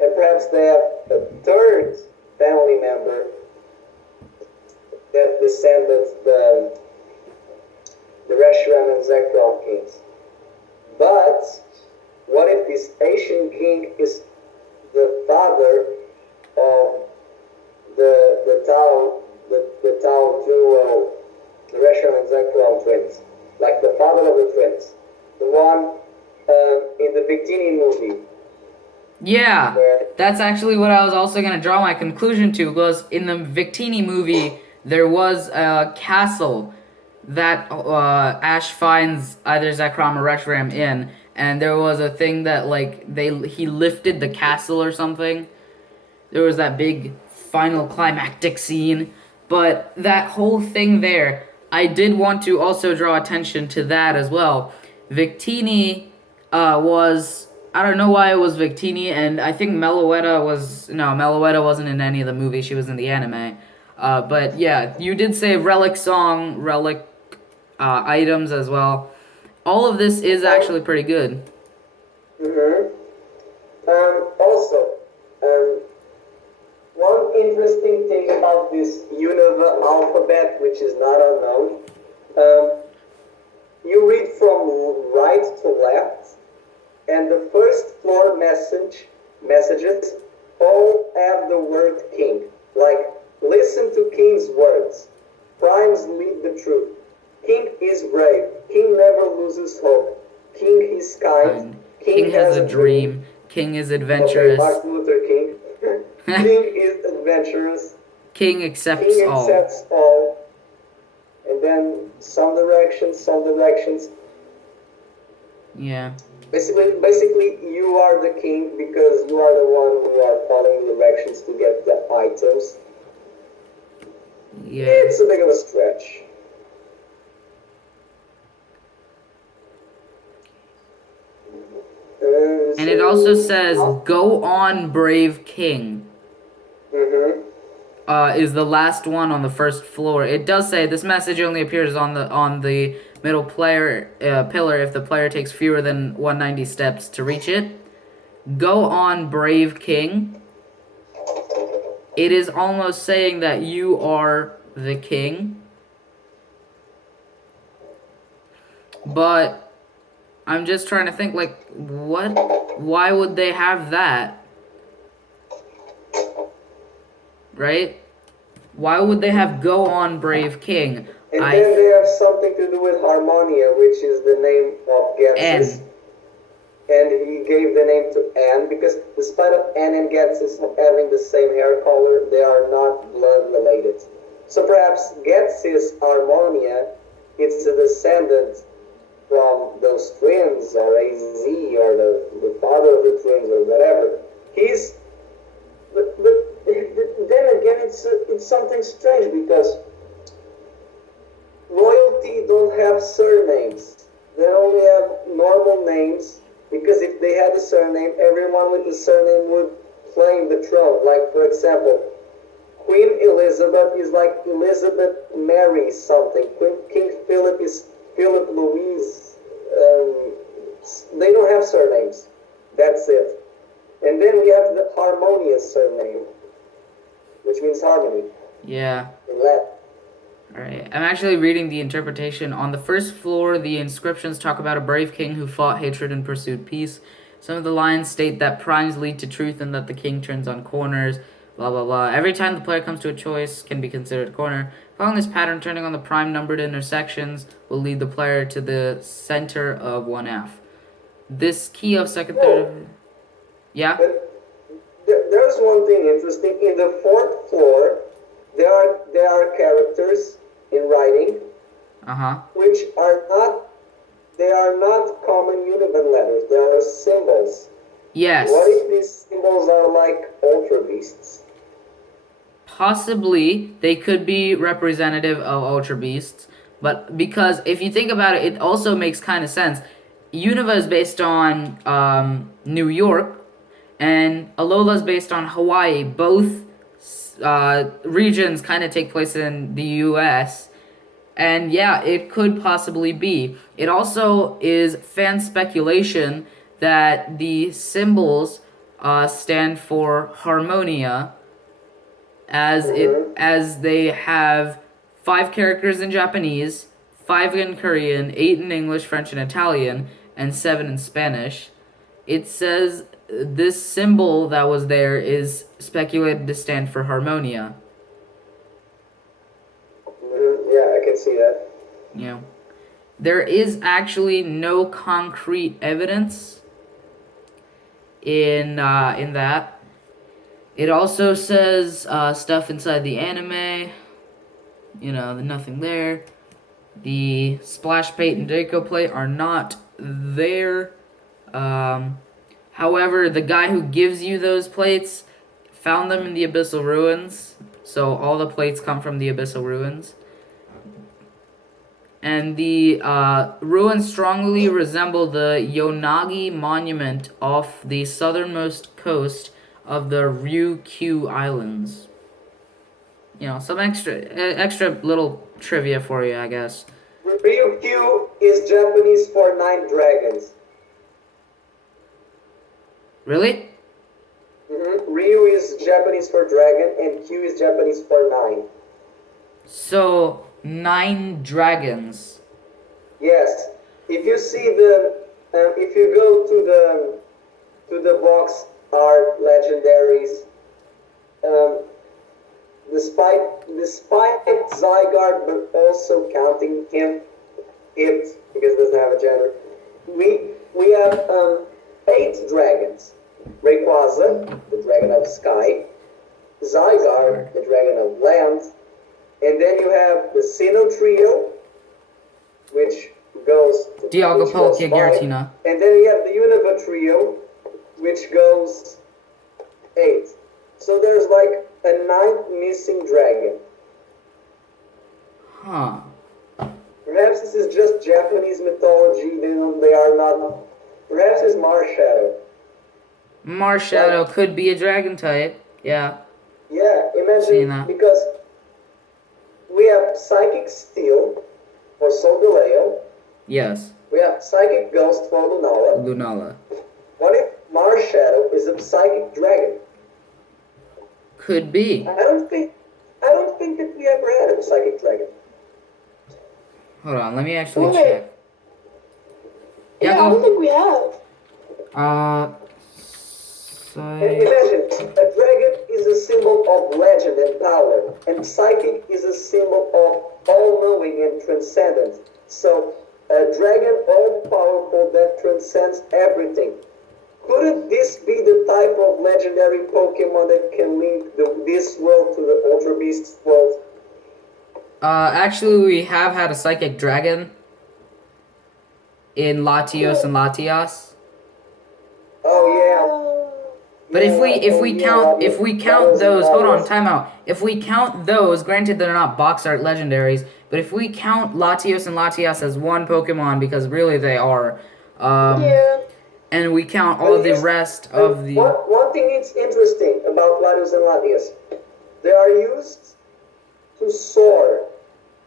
and perhaps they have a third family member that descended the Reshiram and Zekrom kings. But what if this Asian king is the father of the Tao duo, the Reshiram and Zekrom twins, like the father of the twins, the one in the Victini movie? Yeah, that's actually what I was also going to draw my conclusion to, because in the Victini movie, there was a castle that Ash finds either Zekrom or Reshiram in, and there was a thing that, like, he lifted the castle or something. There was that big final climactic scene, but that whole thing there, I did want to also draw attention to that as well. Victini was... I don't know why it was Victini, and I think Meloetta wasn't in any of the movies. She was in the anime. But yeah, you did say relic song, relic items as well. All of this is actually pretty good. Mm-hmm. Also, one interesting thing about this Unova alphabet, which is not unknown, you read from right to left, and the first floor messages all have the word king. Like, listen to king's words. Primes lead the truth. King is brave. King never loses hope. King is kind. King has a dream. King is adventurous. Okay, Martin Luther King. King is adventurous. King accepts all. And then some directions. Yeah. Basically, you are the king because you are the one who are following directions to get the items. Yeah. It's a bit of a stretch. And it also says, "Go on, brave king." Mm-hmm. Is the last one on the first floor. It does say this message only appears on the middle player pillar if the player takes fewer than 190 steps to reach it. Go on, brave king. It is almost saying that you are the king. But I'm just trying to think, like, what? Why would they have that? Right? Why would they have "Go on, brave king"? And then they have something to do with Harmonia, which is the name of Getsis. And he gave the name to Anne because despite of Anne and Getsis having the same hair color, they are not blood related. So perhaps Getsis Harmonia is a descendant from those twins or AZ or the father of the twins or whatever. But then again, it's something strange because royalty don't have surnames. They only have normal names because if they had a surname, everyone with the surname would claim the throne. Like, for example, Queen Elizabeth is like Elizabeth Mary something. King Philip is Philip Louise. They don't have surnames. That's it. And then we have the harmonious surname, which means harmony. Yeah. In Latin. Alright, I'm actually reading the interpretation. On the first floor, the inscriptions talk about a brave king who fought hatred and pursued peace. Some of the lines state that primes lead to truth and that the king turns on corners, blah blah blah. Every time the player comes to a choice can be considered a corner. Following this pattern, turning on the prime numbered intersections will lead the player to the center of 1F. This key of second, third... Yeah? But there's one thing interesting. In the fourth floor, there are characters in writing, which are not common Univan letters. They are symbols. Yes. What if these symbols are like Ultra Beasts? Possibly, they could be representative of Ultra Beasts, but because if you think about it, it also makes kind of sense. Unova is based on New York, and Alola is based on Hawaii. Both regions kind of take place in the U.S., and yeah, it could possibly be. It also is fan speculation that the symbols stand for Harmonia, as they have 5 characters in Japanese, 5 in Korean, 8 in English, French, and Italian, and 7 in Spanish. It says this symbol that was there is speculated to stand for Harmonia. Yeah, I can see that. Yeah. There is actually no concrete evidence in that. It also says stuff inside the anime. You know, nothing there. The splash plate and Draco plate are not there. However, the guy who gives you those plates found them in the Abyssal Ruins. So all the plates come from the Abyssal Ruins. And the ruins strongly resemble the Yonagi Monument off the southernmost coast of the Ryukyu Islands. You know, some extra little trivia for you, I guess. Ryukyu is Japanese for 9 dragons. Really? Ryu is Japanese for dragon, and Q is Japanese for 9. So 9 dragons. Yes. If you see if you go to the box art legendaries, despite Zygarde, but also counting it because it doesn't have a gender, we have 8 dragons. Rayquaza, the dragon of sky, Zygarde, the dragon of land, and then you have the Sinnoh trio, which goes Dialga-Palkia Giratina. and then you have the Unova trio, which goes 8. So there's like a 9th missing dragon. Huh. Perhaps this is just Japanese mythology. They are not. Perhaps it's Marshadow. Marshadow could be a dragon type. Yeah. Yeah, Seeing imagine that. because we have Psychic Steel for Solgaleo. Yes. We have Psychic Ghost for Lunala. Lunala. What if Marshadow is a Psychic Dragon? Could be. I don't think that we ever had a Psychic Dragon. Hold on, let me actually check. Yeah, I don't go. think we have. Imagine, a dragon is a symbol of legend and power, and psychic is a symbol of all-knowing and transcendent. So, a dragon all-powerful that transcends everything. Couldn't this be the type of legendary Pokemon that can link this world to the Ultra Beast's world? Actually, we have had a psychic dragon in Latios and Latias. Oh But if we count those, hold on, time out. If we count those, granted they're not box art legendaries, but if we count Latios and Latias as one Pokemon, because really they are, Yeah. and we count all the rest of the. One thing is interesting about Latios and Latias, they are used to soar,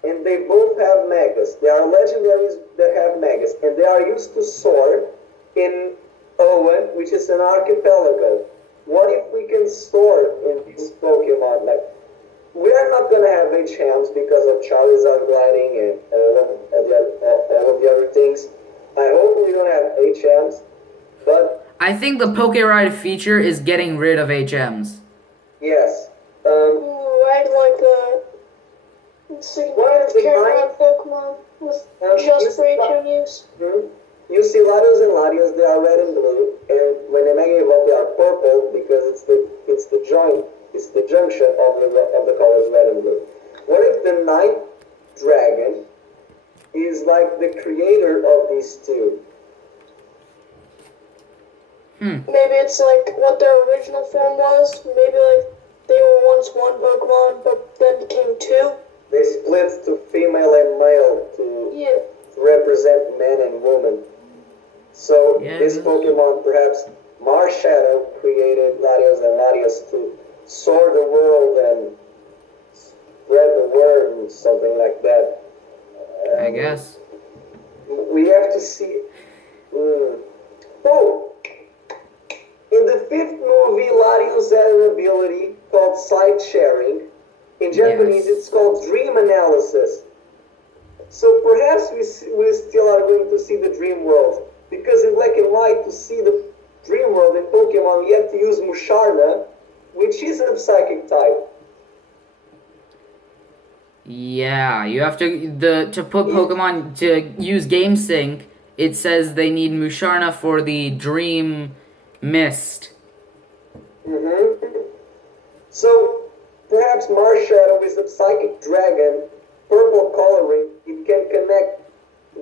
and they both have megas. They are legendaries that have megas, and they are used to soar in Owen, which is an archipelago. What if we can soar in this Pokemon? Like, we are not gonna have HMs because of Charizard gliding and all of the other things. I hope we don't have HMs, but I think the Pokeride feature is getting rid of HMs. yes. Ooh, I'd like that. It's like Carolina Pokemon with just for HM use. You see Latios and Latios, they are red and blue, and when they Mega Evolve, they are purple because it's the junction of the colors red and blue. What if the Night Dragon is like the creator of these two? Maybe it's like what their original form was. Maybe like they were once one Pokemon, but then became two. They split to female and male to represent man and woman. So this Pokemon, perhaps Marshadow, created Latios and Latias to soar the world and spread the word and something like that. I guess. We have to see. Oh, in the 5th movie, Latios had an ability called sight sharing. In Japanese, it's called dream analysis. So perhaps we still are going to see the dream world. Because in Black and White, to see the dream world in Pokemon, we have to use Musharna, which is a psychic type. Yeah, you have to put Pokemon to use GameSync. It says they need Musharna for the Dream Mist. So perhaps Marshadow is a psychic dragon, purple coloring. It can connect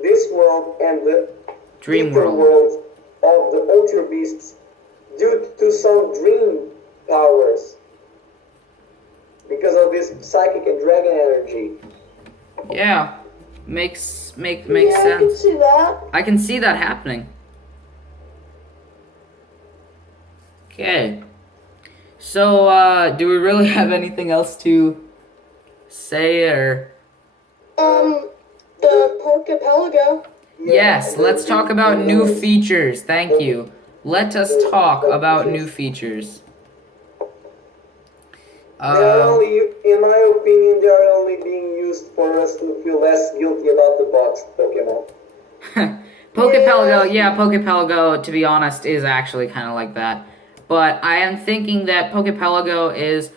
this world and the Dream world of the Ultra Beasts due to some dream powers because of this psychic and dragon energy. Yeah, makes sense. I can see that. I can see that happening. Okay. So, do we really have anything else to say, or? The Pokepelago. Yes, let's talk about new features. Thank you. Let us talk about new features. They are only, in my opinion, they are only being used for us to feel less guilty about the boxed Pokemon. Pokepelago, to be honest, is actually kind of like that. But I am thinking that Pokepelago is,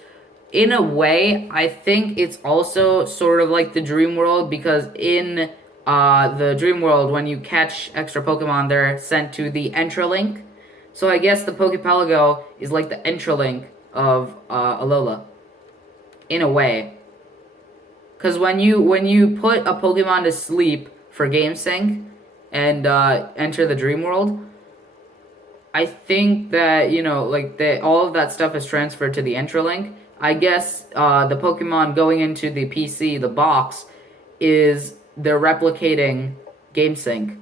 in a way, I think it's also sort of like the Dream World, because in the Dream World, when you catch extra Pokemon, they're sent to the Entralink. So I guess the Pokepelago is like the Entralink of Alola, in a way. Because when you put a Pokemon to sleep for GameSync and enter the Dream World, I think that, all of that stuff is transferred to the Entralink. I guess the Pokemon going into the PC, the box, they're replicating GameSync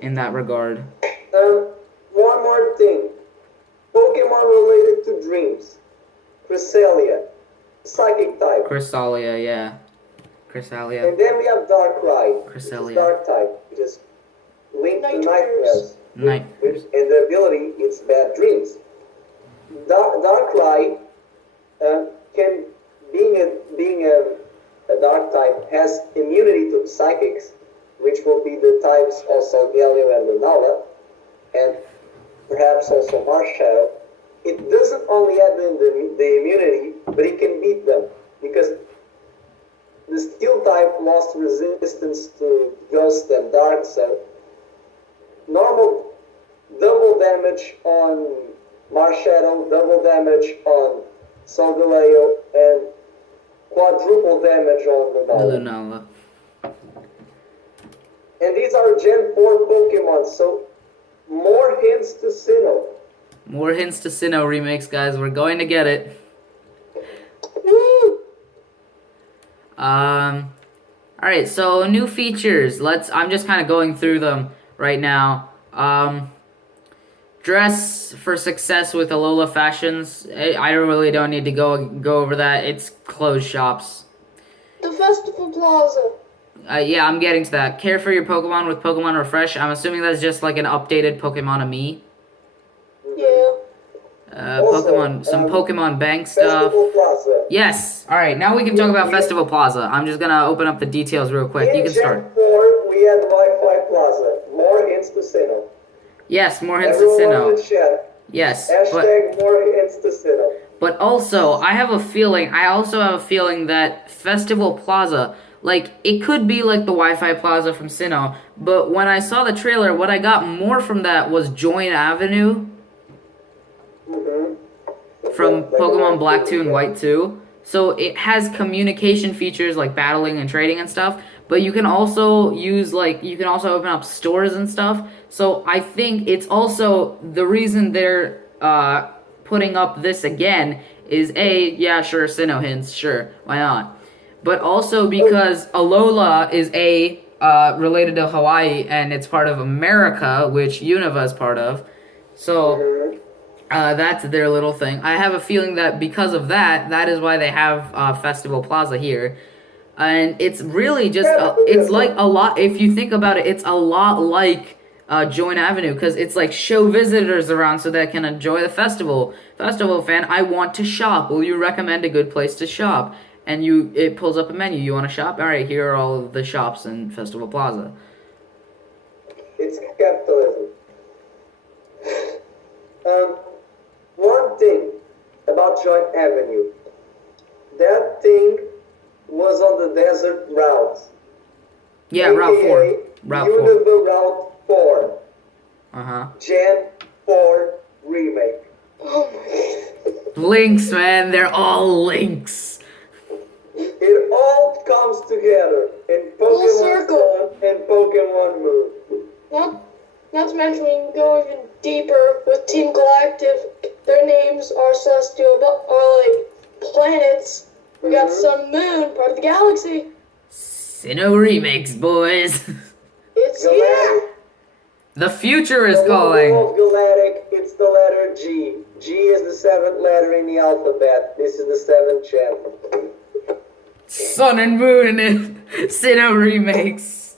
in that regard. One more thing. Pokemon related to dreams. Cresselia. Psychic type. Cresselia, yeah. Cresselia. And then we have Darkrai. Cresselia. Dark type. Which is linked to nightmares. Nightmares. And the ability, it's bad dreams. Darkrai can, being a dark type, has immunity to psychics, which will be the types also Galio and Lunala, and perhaps also Marshadow, it doesn't only add in the immunity, but it can beat them, because the Steel type lost resistance to Ghost and Dark, so normal double damage on Marshadow, double damage on Solgaleo, and quadruple damage on Lunala. Lunala. And these are Gen 4 Pokemon, so more hints to Sinnoh. More hints to Sinnoh remakes, guys. We're going to get it. Woo! Alright, so new features. I'm just kind of going through them right now. Dress for success with Alola fashions. I really don't need to go over that. It's closed shops. The Festival Plaza. Yeah, I'm getting to that. Care for your Pokemon with Pokemon Refresh. I'm assuming that's just like an updated Pokemon of me. Yeah. Pokemon, some Pokemon Bank stuff. Festival Plaza. Yes. All right, now we can talk about Festival Plaza. I'm just gonna open up the details real quick. You can start. In Gen 4, we had Wi-Fi Plaza. More hints to Sinnoh. Yes, more hints to Everyone in the Sinnoh. chat. Yes, Hashtag more hints to Sinnoh. but also I also have a feeling that Festival Plaza, like, it could be like the Wi-Fi Plaza from Sinnoh, but when I saw the trailer, what I got more from that was Join Avenue from Pokemon Black 2 and White 2. So it has communication features like battling and trading and stuff, but you can also open up stores and stuff. So I think it's also the reason they're putting up this again is yeah, sure, Sinnoh hints, sure, why not? But also because Alola is related to Hawaii and it's part of America, which Unova is part of. So that's their little thing. I have a feeling that because of that is why they have Festival Plaza here. And it's really just, it's like a lot, if you think about it, it's a lot like Join Avenue, because it's like show visitors around so they can enjoy the festival. Festival fan, I want to shop. Will you recommend a good place to shop? And it pulls up a menu. You want to shop? All right, here are all of the shops in Festival Plaza. It's capitalism. One thing about Joint Avenue. That thing was on the desert route. Yeah, Route 4. Route 4. Unova Route 4. Uh-huh. Gen 4 remake. Oh my god. Links, man. They're all links. It all comes together in Full Pokemon circle. Sun and Pokemon Moon. Not to mention we can go even deeper with Team Galactic. Their names are celestial, are like planets. We got Sun, Moon, part of the galaxy. Sinnoh remakes, boys. It's Galactic. here. The future is The logo calling. of Galactic, it's the letter G. G is the seventh letter in the alphabet. This is the seventh channel. Sun and Moon and Sinnoh remakes.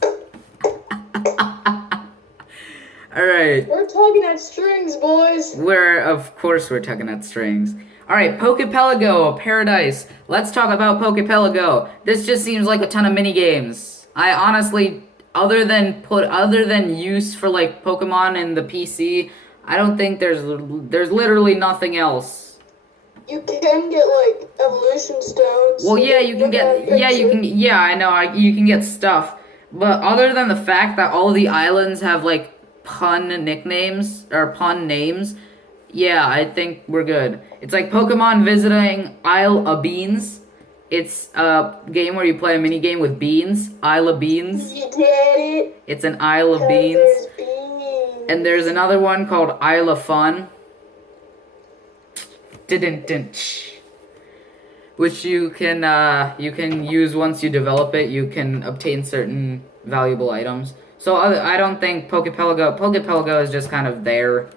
Alright. We're tugging at strings, boys. Of course we're tugging at strings. Alright, Pokepelago, Paradise. Let's talk about Pokepelago. This just seems like a ton of mini games. I honestly, other than use for like Pokemon in the PC, I don't think there's literally nothing else. You can get like evolution stones. Well, yeah, you can get stuff. But other than the fact that all the islands have like pun nicknames or pun names, yeah, I think we're good. It's like Pokemon visiting Isle of Beans. It's a game where you play a mini game with beans. Isle of Beans. You did it. It's an Isle of Beans. There's beans. And there's another one called Isle of Fun. Which you can use once you develop it. You can obtain certain valuable items. So I don't think Pokepelago is just kind of there.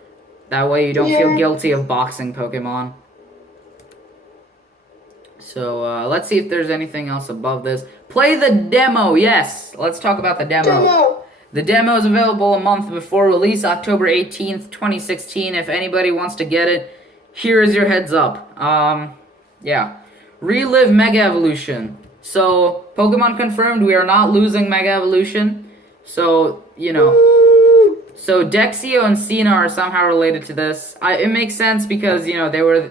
That way you don't feel guilty of boxing Pokemon. So let's see if there's anything else above this. Play the demo. Yes, let's talk about the demo. The demo is available a month before release, October 18th, 2016. If anybody wants to get it, here is your heads up. Yeah. Relive Mega Evolution. So, Pokemon confirmed, we are not losing Mega Evolution. So, so Dexio and Cena are somehow related to this. It makes sense because, they were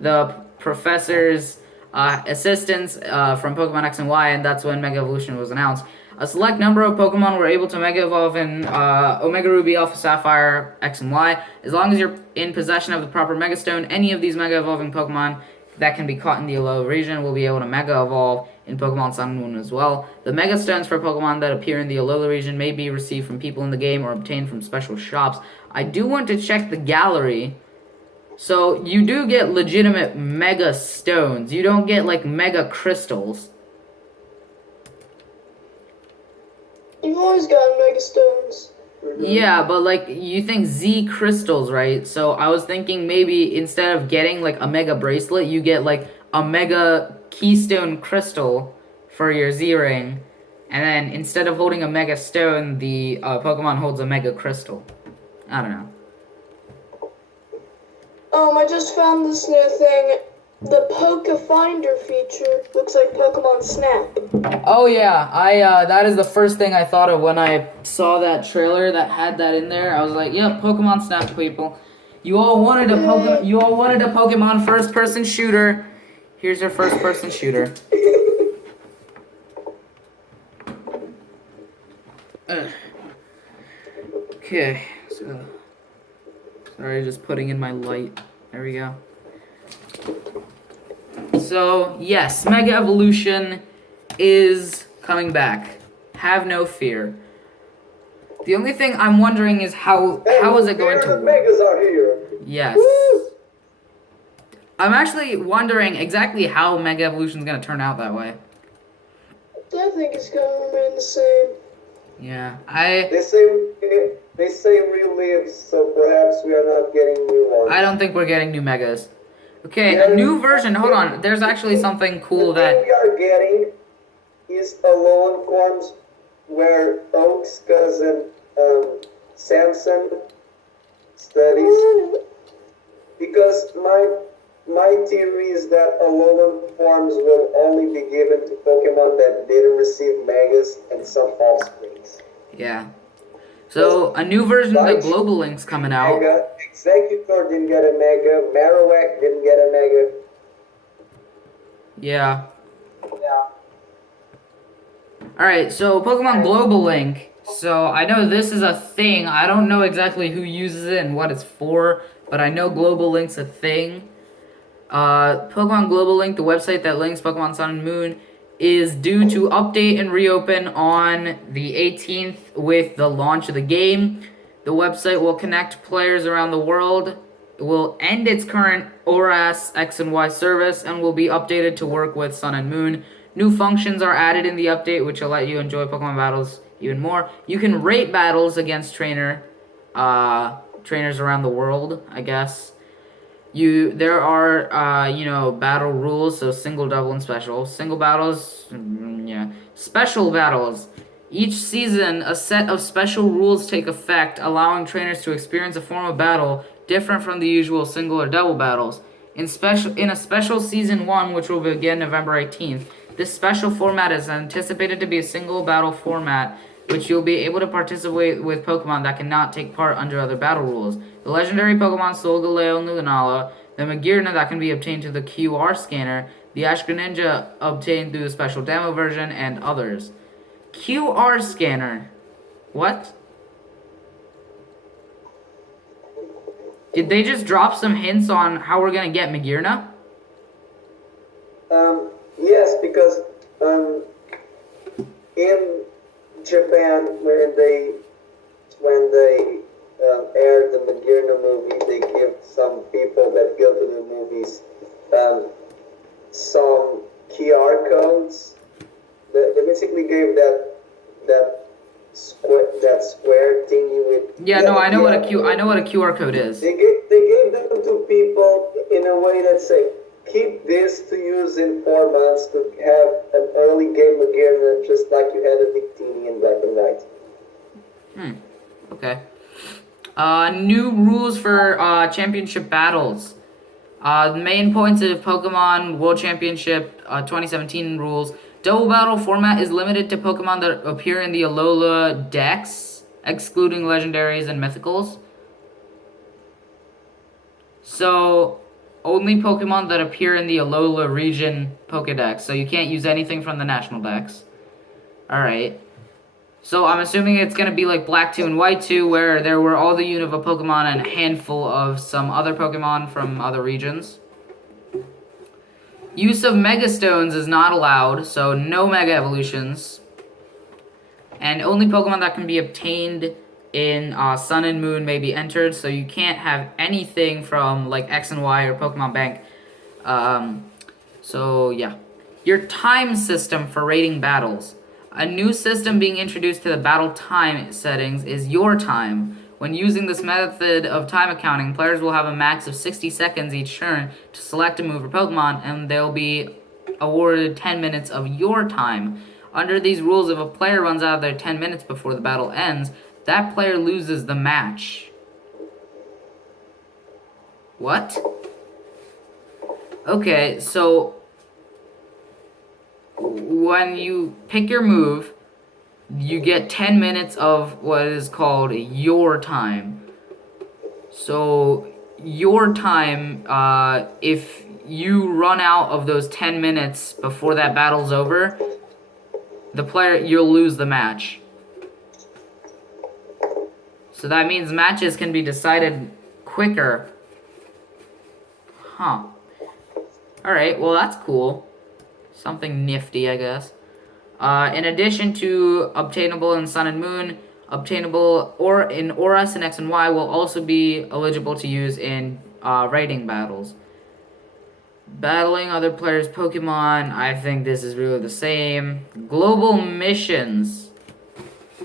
the professor's assistants from Pokemon X and Y, and that's when Mega Evolution was announced. A select number of Pokemon were able to Mega Evolve in Omega Ruby, Alpha Sapphire, X and Y. As long as you're in possession of the proper Mega Stone, any of these Mega Evolving Pokemon that can be caught in the Alola region will be able to Mega Evolve in Pokemon Sun and Moon as well. The Mega Stones for Pokemon that appear in the Alola region may be received from people in the game or obtained from special shops. I do want to check the gallery. So, you do get legitimate Mega Stones. You don't get, like, Mega Crystals. You've always gotten Mega Stones. Yeah, but, like, you think Z Crystals, right? So, I was thinking maybe instead of getting, like, a Mega Bracelet, you get, like, a Mega Keystone Crystal for your Z-Ring. And then, instead of holding a Mega Stone, the Pokemon holds a Mega Crystal. I don't know. I just found this new thing. The Poke Finder feature looks like Pokemon Snap. Oh yeah, that is the first thing I thought of when I saw that trailer that had that in there. I was like, yep, Pokemon Snap, people. You all wanted a Pokemon first-person shooter. Here's your first-person shooter. Okay, so sorry, just putting in my light. There we go. So, yes, Mega Evolution is coming back. Have no fear. The only thing I'm wondering is how is it going to work? Megas are here. Yes. I'm actually wondering exactly how Mega Evolution is going to turn out that way. I think it's going to remain the same. Yeah, They say relives, so perhaps we are not getting new ones. I don't think we're getting new Megas. Okay, a new version. Hold on. There's actually something cool the that thing we are getting is Alolan forms where Oak's cousin Samson studies. Because my theory is that Alolan forms will only be given to Pokemon that didn't receive Megas and some offsprings. yeah. So a new version of the Global Link's coming out. Mega, Executor didn't get a Mega, Marowak didn't get a Mega. Yeah. Alright, so Pokemon Global Link. So I know this is a thing. I don't know exactly who uses it and what it's for, but I know Global Link's a thing. Pokemon Global Link, the website that links Pokemon Sun and Moon, is due to update and reopen on the 18th with the launch of the game. The website will connect players around the world. It will end its current ORAS X and Y service and will be updated to work with Sun and Moon. New functions are added in the update, which will let you enjoy Pokemon battles even more. You can rate battles against trainers around the world, I guess. There are, battle rules, so single, double, and special. Single battles, Special battles. Each season, a set of special rules take effect, allowing trainers to experience a form of battle different from the usual single or double battles. In a special Season 1, which will begin November 18th, this special format is anticipated to be a single battle format, which you'll be able to participate with Pokemon that cannot take part under other battle rules. The legendary Pokemon Solgaleo and Lunala, the Magearna that can be obtained through the QR scanner, the Ash Greninja obtained through the special demo version, and others. QR scanner. What? Did they just drop some hints on how we're gonna get Magearna? Yes, because in Japan, when they aired the Magearna movie, they give some people that go to the movies some QR codes. They basically gave that square thingy with. Yeah, no, I know what a QR code is. They gave them to people in a way that say, keep this to use in 4 months to have an early game Magearna, just like you had a Victini in Black and White. Okay. New rules for championship battles. The main points of Pokemon World Championship 2017 rules. Double battle format is limited to Pokemon that appear in the Alola Dex, excluding legendaries and mythicals. So, only Pokemon that appear in the Alola region Pokedex. So you can't use anything from the National Dex. Alright. So I'm assuming it's going to be like Black 2 and White 2, where there were all the Unova Pokemon and a handful of some other Pokemon from other regions. Use of Mega Stones is not allowed, so no Mega Evolutions. And only Pokemon that can be obtained in Sun and Moon may be entered, so you can't have anything from like X and Y or Pokemon Bank. So yeah. Your time system for rating battles. A new system being introduced to the battle time settings is your time. When using this method of time accounting, players will have a max of 60 seconds each turn to select a move or Pokemon, and they'll be awarded 10 minutes of your time. Under these rules, if a player runs out of their 10 minutes before the battle ends, that player loses the match. What? Okay, so when you pick your move, you get 10 minutes of what is called your time. So your time, if you run out of those 10 minutes before that battle's over, you'll lose the match. So that means matches can be decided quicker. Huh. Alright, well that's cool. Something nifty, I guess. In addition to obtainable in Sun and Moon, obtainable in Oras and X and Y will also be eligible to use in raiding battles. Battling other players' Pokemon, I think this is really the same. Global missions.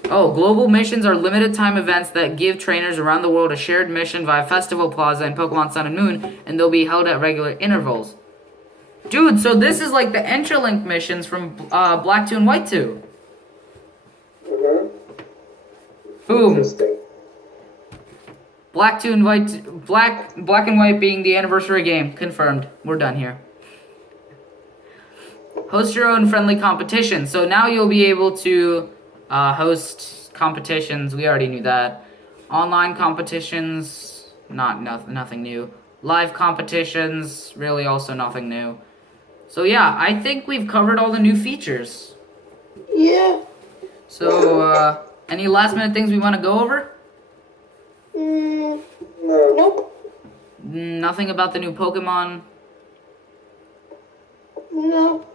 Oh, global missions are limited time events that give trainers around the world a shared mission via Festival Plaza in Pokemon Sun and Moon, and they'll be held at regular intervals. Dude, so this is like the Interlink missions from Black 2 and White 2. Mm-hmm. Boom. Interesting. Black 2 and White, Black and White being the anniversary game. Confirmed. We're done here. Host your own friendly competition. So now you'll be able to host competitions. We already knew that. Online competitions, nothing new. Live competitions, really also nothing new. So yeah, I think we've covered all the new features. Yeah. So, any last minute things we want to go over? No. Nope. Nothing about the new Pokemon? No.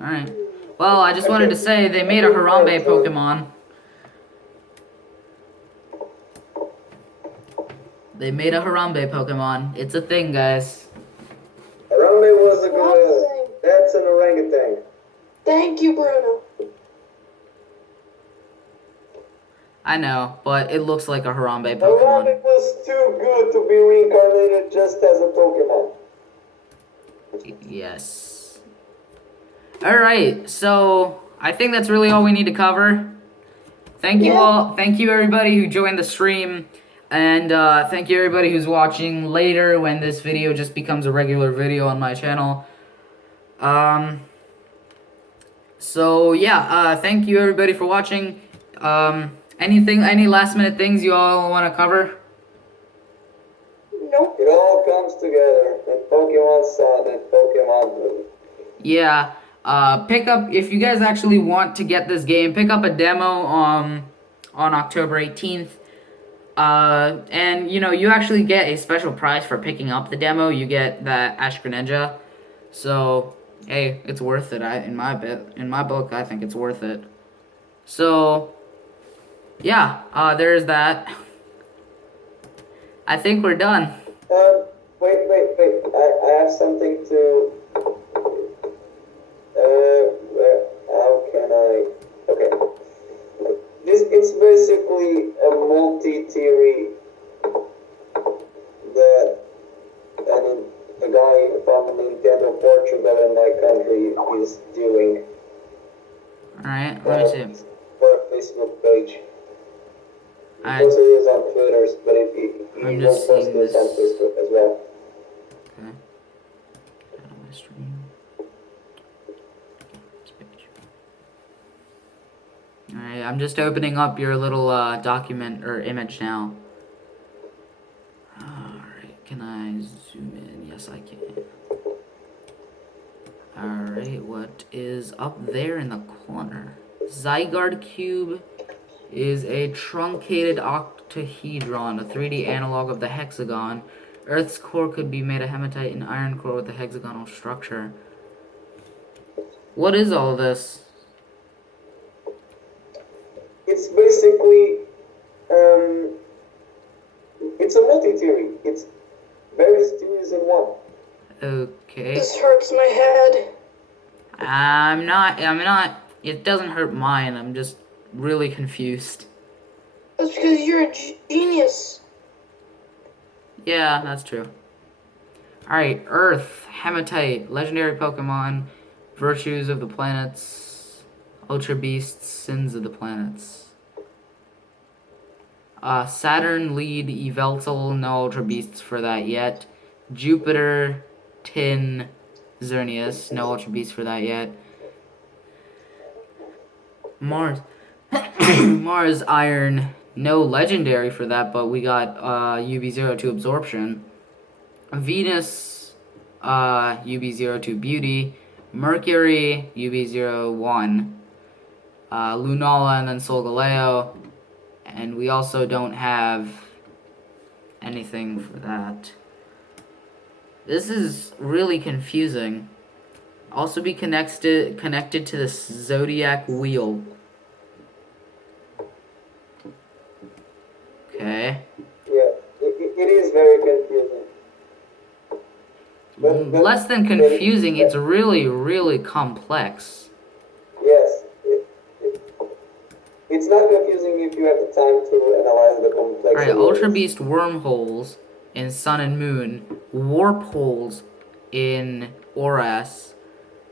Alright. Well, I just wanted to say they made a Harambe Pokemon. They made a Harambe Pokemon. It's a thing, guys. Harambe was a gorilla. That's an orangutan. Thank you, Bruno. I know, but it looks like a Harambe Harambe Pokemon. was too good to be reincarnated just as a Pokemon. Yes. Alright, so I think that's really all we need to cover. Thank you all. Thank you everybody who joined the stream. And thank you everybody who's watching later when this video just becomes a regular video on my channel. So yeah, thank you everybody for watching. Any last minute things you all want to cover? Nope. It all comes together in Pokemon Sun and Pokemon Blue. Yeah. Pick up, if you guys actually want to get this game, pick up a demo on October 18th. And you know, you actually get a special prize for picking up the demo. You get that Ash Greninja. So, hey, it's worth it. In my book, I think it's worth it. So, yeah, there's that. I think we're done. Wait. I have something to. How can I? Okay. It's basically a multi-theory that a guy from Nintendo Portugal in my country is doing. Alright, let me see. For a Facebook page. I- He posted this on Twitter, but he I'm will just post seeing this on this. Facebook as well. Okay. Get on my stream. This picture. Alright, I'm just opening up your little document or image now. Alright, can I zoom in? Yes, I can. Alright, what is up there in the corner? Zygarde Cube is a truncated octahedron, a 3D analog of the hexagon. Earth's core could be made of hematite and iron core with a hexagonal structure. What is all this? It's basically, it's a multi-theory. It's various theories in one. Okay. This hurts my head. I'm not, it doesn't hurt mine, I'm just really confused. That's because you're a genius. Yeah, that's true. Alright, Earth, Hematite, legendary Pokemon, virtues of the planets, Ultra Beasts, sins of the planets. Saturn, lead, Yveltal, no Ultra Beasts for that yet. Jupiter, Tin, Xerneas, no Ultra Beasts for that yet. Mars, Mars, Iron, no legendary for that, but we got UB02 Absorption. Venus, UB02 Beauty. Mercury, UB01. Lunala, and then Solgaleo. And we also don't have anything for that. This is really confusing. Also be connected to the zodiac wheel. Okay. Yeah, it is very confusing. Less than confusing, it's really, really complex. Yes. It's not confusing if you have the time to analyze the complexity. Alright, Ultra Beast wormholes in Sun and Moon, warp holes in Oras,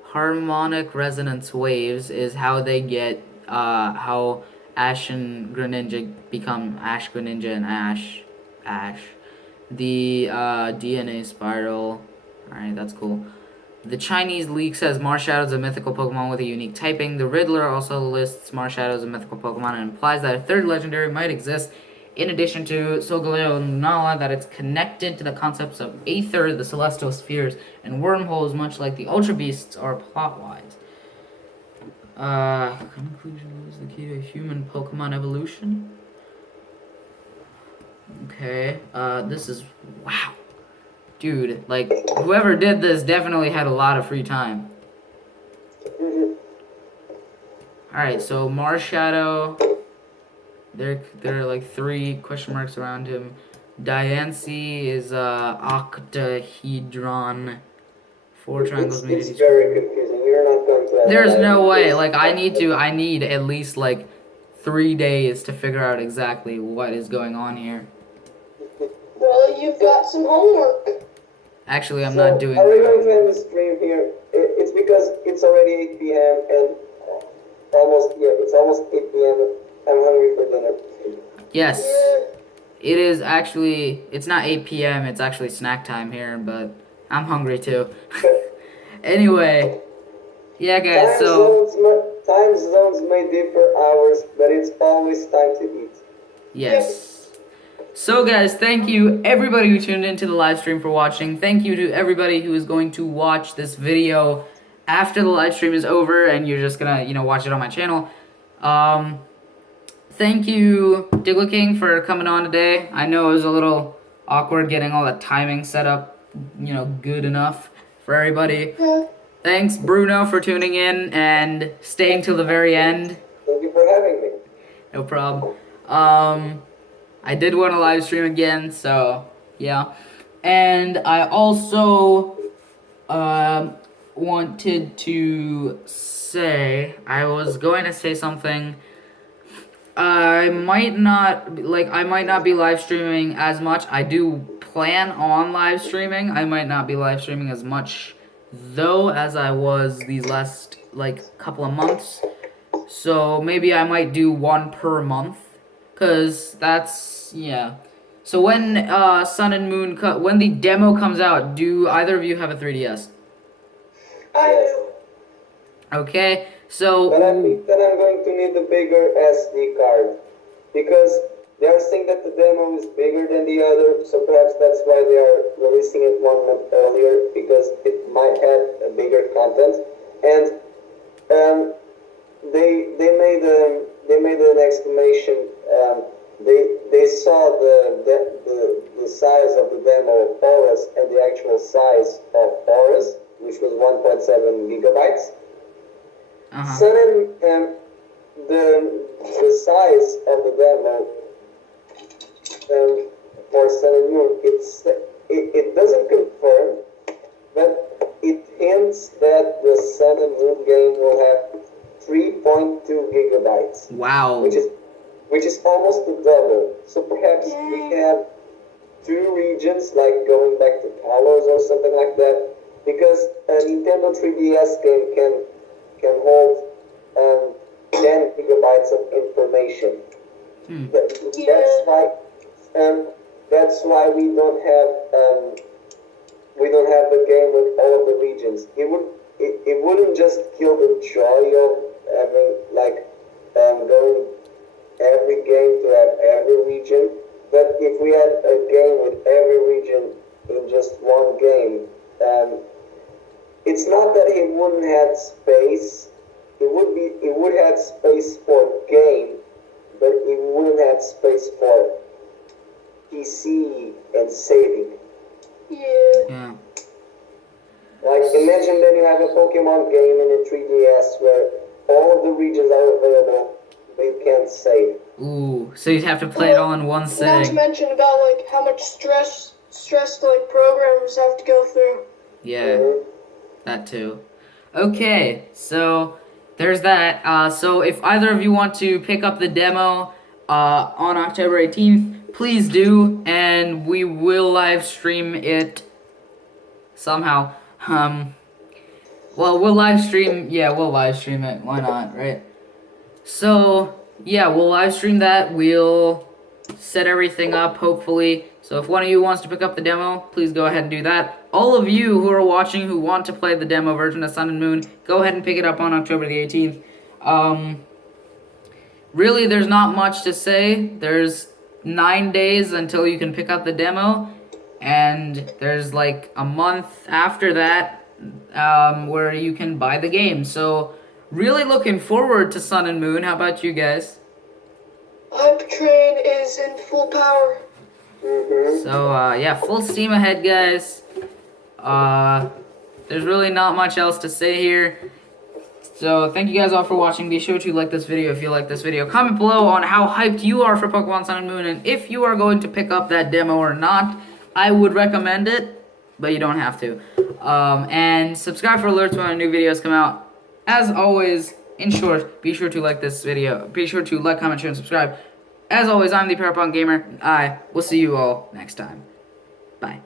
harmonic resonance waves is how they get, how Ash and Greninja become Ash, Greninja, and Ash. The DNA spiral, alright, that's cool. The Chinese leak says Marshadow is a mythical Pokemon with a unique typing. The Riddler also lists Marshadow as a mythical Pokemon and implies that a third legendary might exist in addition to Solgaleo and Lunala, that it's connected to the concepts of Aether, the Celestial Spheres, and Wormholes, much like the Ultra Beasts are plot-wise. Conclusion is the key to human Pokemon evolution. Okay, this is, wow. Dude, like, whoever did this definitely had a lot of free time. Alright, so Marshadow, there are like 3 question marks around him. Diancie is octahedron. 4 triangles made It's very confusing. You're not going to. There's no way. Like, I need at least like 3 days to figure out exactly what is going on here. Well, you've got some homework. Actually, I'm not doing Are we that. going to end the stream here? It's because it's already 8 p.m. and it's almost 8 p.m. I'm hungry for dinner. Yes. Yeah. It is actually, it's not 8 p.m., it's actually snack time here, but I'm hungry too. Anyway, yeah guys, Time zones may differ hours, but it's always time to eat. yes. So guys, thank you everybody who tuned into the live stream for watching. Thank you to everybody who is going to watch this video after the live stream is over and you're just gonna, watch it on my channel. Thank you, Diglett King, for coming on today. I know it was a little awkward getting all the timing set up, good enough for everybody. Yeah. Thanks, Bruno, for tuning in and staying till the very end. Thank you for having me. No problem. I did want to live stream again, so yeah. And I also wanted to say, I was going to say something. I might not be live streaming as much. I do plan on live streaming. I might not be live streaming as much though as I was these last couple of months. So maybe I might do 1 per month, cause that's, yeah. So when Sun and Moon when the demo comes out, do either of you have a 3DS? I do. Okay, So, But I think that I'm going to need a bigger SD card because they are saying that the demo is bigger than the other, so perhaps that's why they are releasing it 1 month earlier because it might have a bigger content. And they made an exclamation. They saw the size of the demo of Horus and the actual size of Horus, which was 1.7 gigabytes. Sun and the size of the demo for Sun and Moon, it doesn't confirm, but it hints that the Sun and Moon game will have 3.2 gigabytes. wow. Which is almost the double. So perhaps we can have 2 regions, like going back to Talos or something like that, because a Nintendo 3DS game can hold 10 gigabytes of information. That's why we don't have the game with all of the regions. It wouldn't just kill the joy of having going every game to have every region, but if we had a game with every region in just one game, it's not that it wouldn't have space. It would have space for game, but it wouldn't have space for PC and saving. Yeah. Like, imagine that you have a Pokemon game in a 3DS where all of the regions are available, but you can't save. Ooh, so you'd have to play it all in one Not to sitting. mention about like how much stress like programmers have to go through. Yeah, that too. Okay, so there's that. So if either of you want to pick up the demo on October 18th, please do, and we will live stream it somehow. Well, we'll live stream it. Why not, right? So, yeah, we'll live stream that. We'll set everything up, hopefully. So if one of you wants to pick up the demo, please go ahead and do that. All of you who are watching who want to play the demo version of Sun and Moon, go ahead and pick it up on October the 18th. Really, there's not much to say. There's 9 days until you can pick up the demo, and there's like a month after that where you can buy the game. So really looking forward to Sun and Moon. How about you guys? Hype train is in full power. So yeah, full steam ahead, guys. There's really not much else to say here. So thank you guys all for watching. Be sure to like this video if you like this video. Comment below on how hyped you are for Pokemon Sun and Moon, and if you are going to pick up that demo or not. I would recommend it, but you don't have to. And subscribe for alerts when new videos come out. As always, in short, be sure to like this video. Be sure to like, comment, share, and subscribe. As always, I'm the Parapunk Gamer. I will see you all next time. Bye.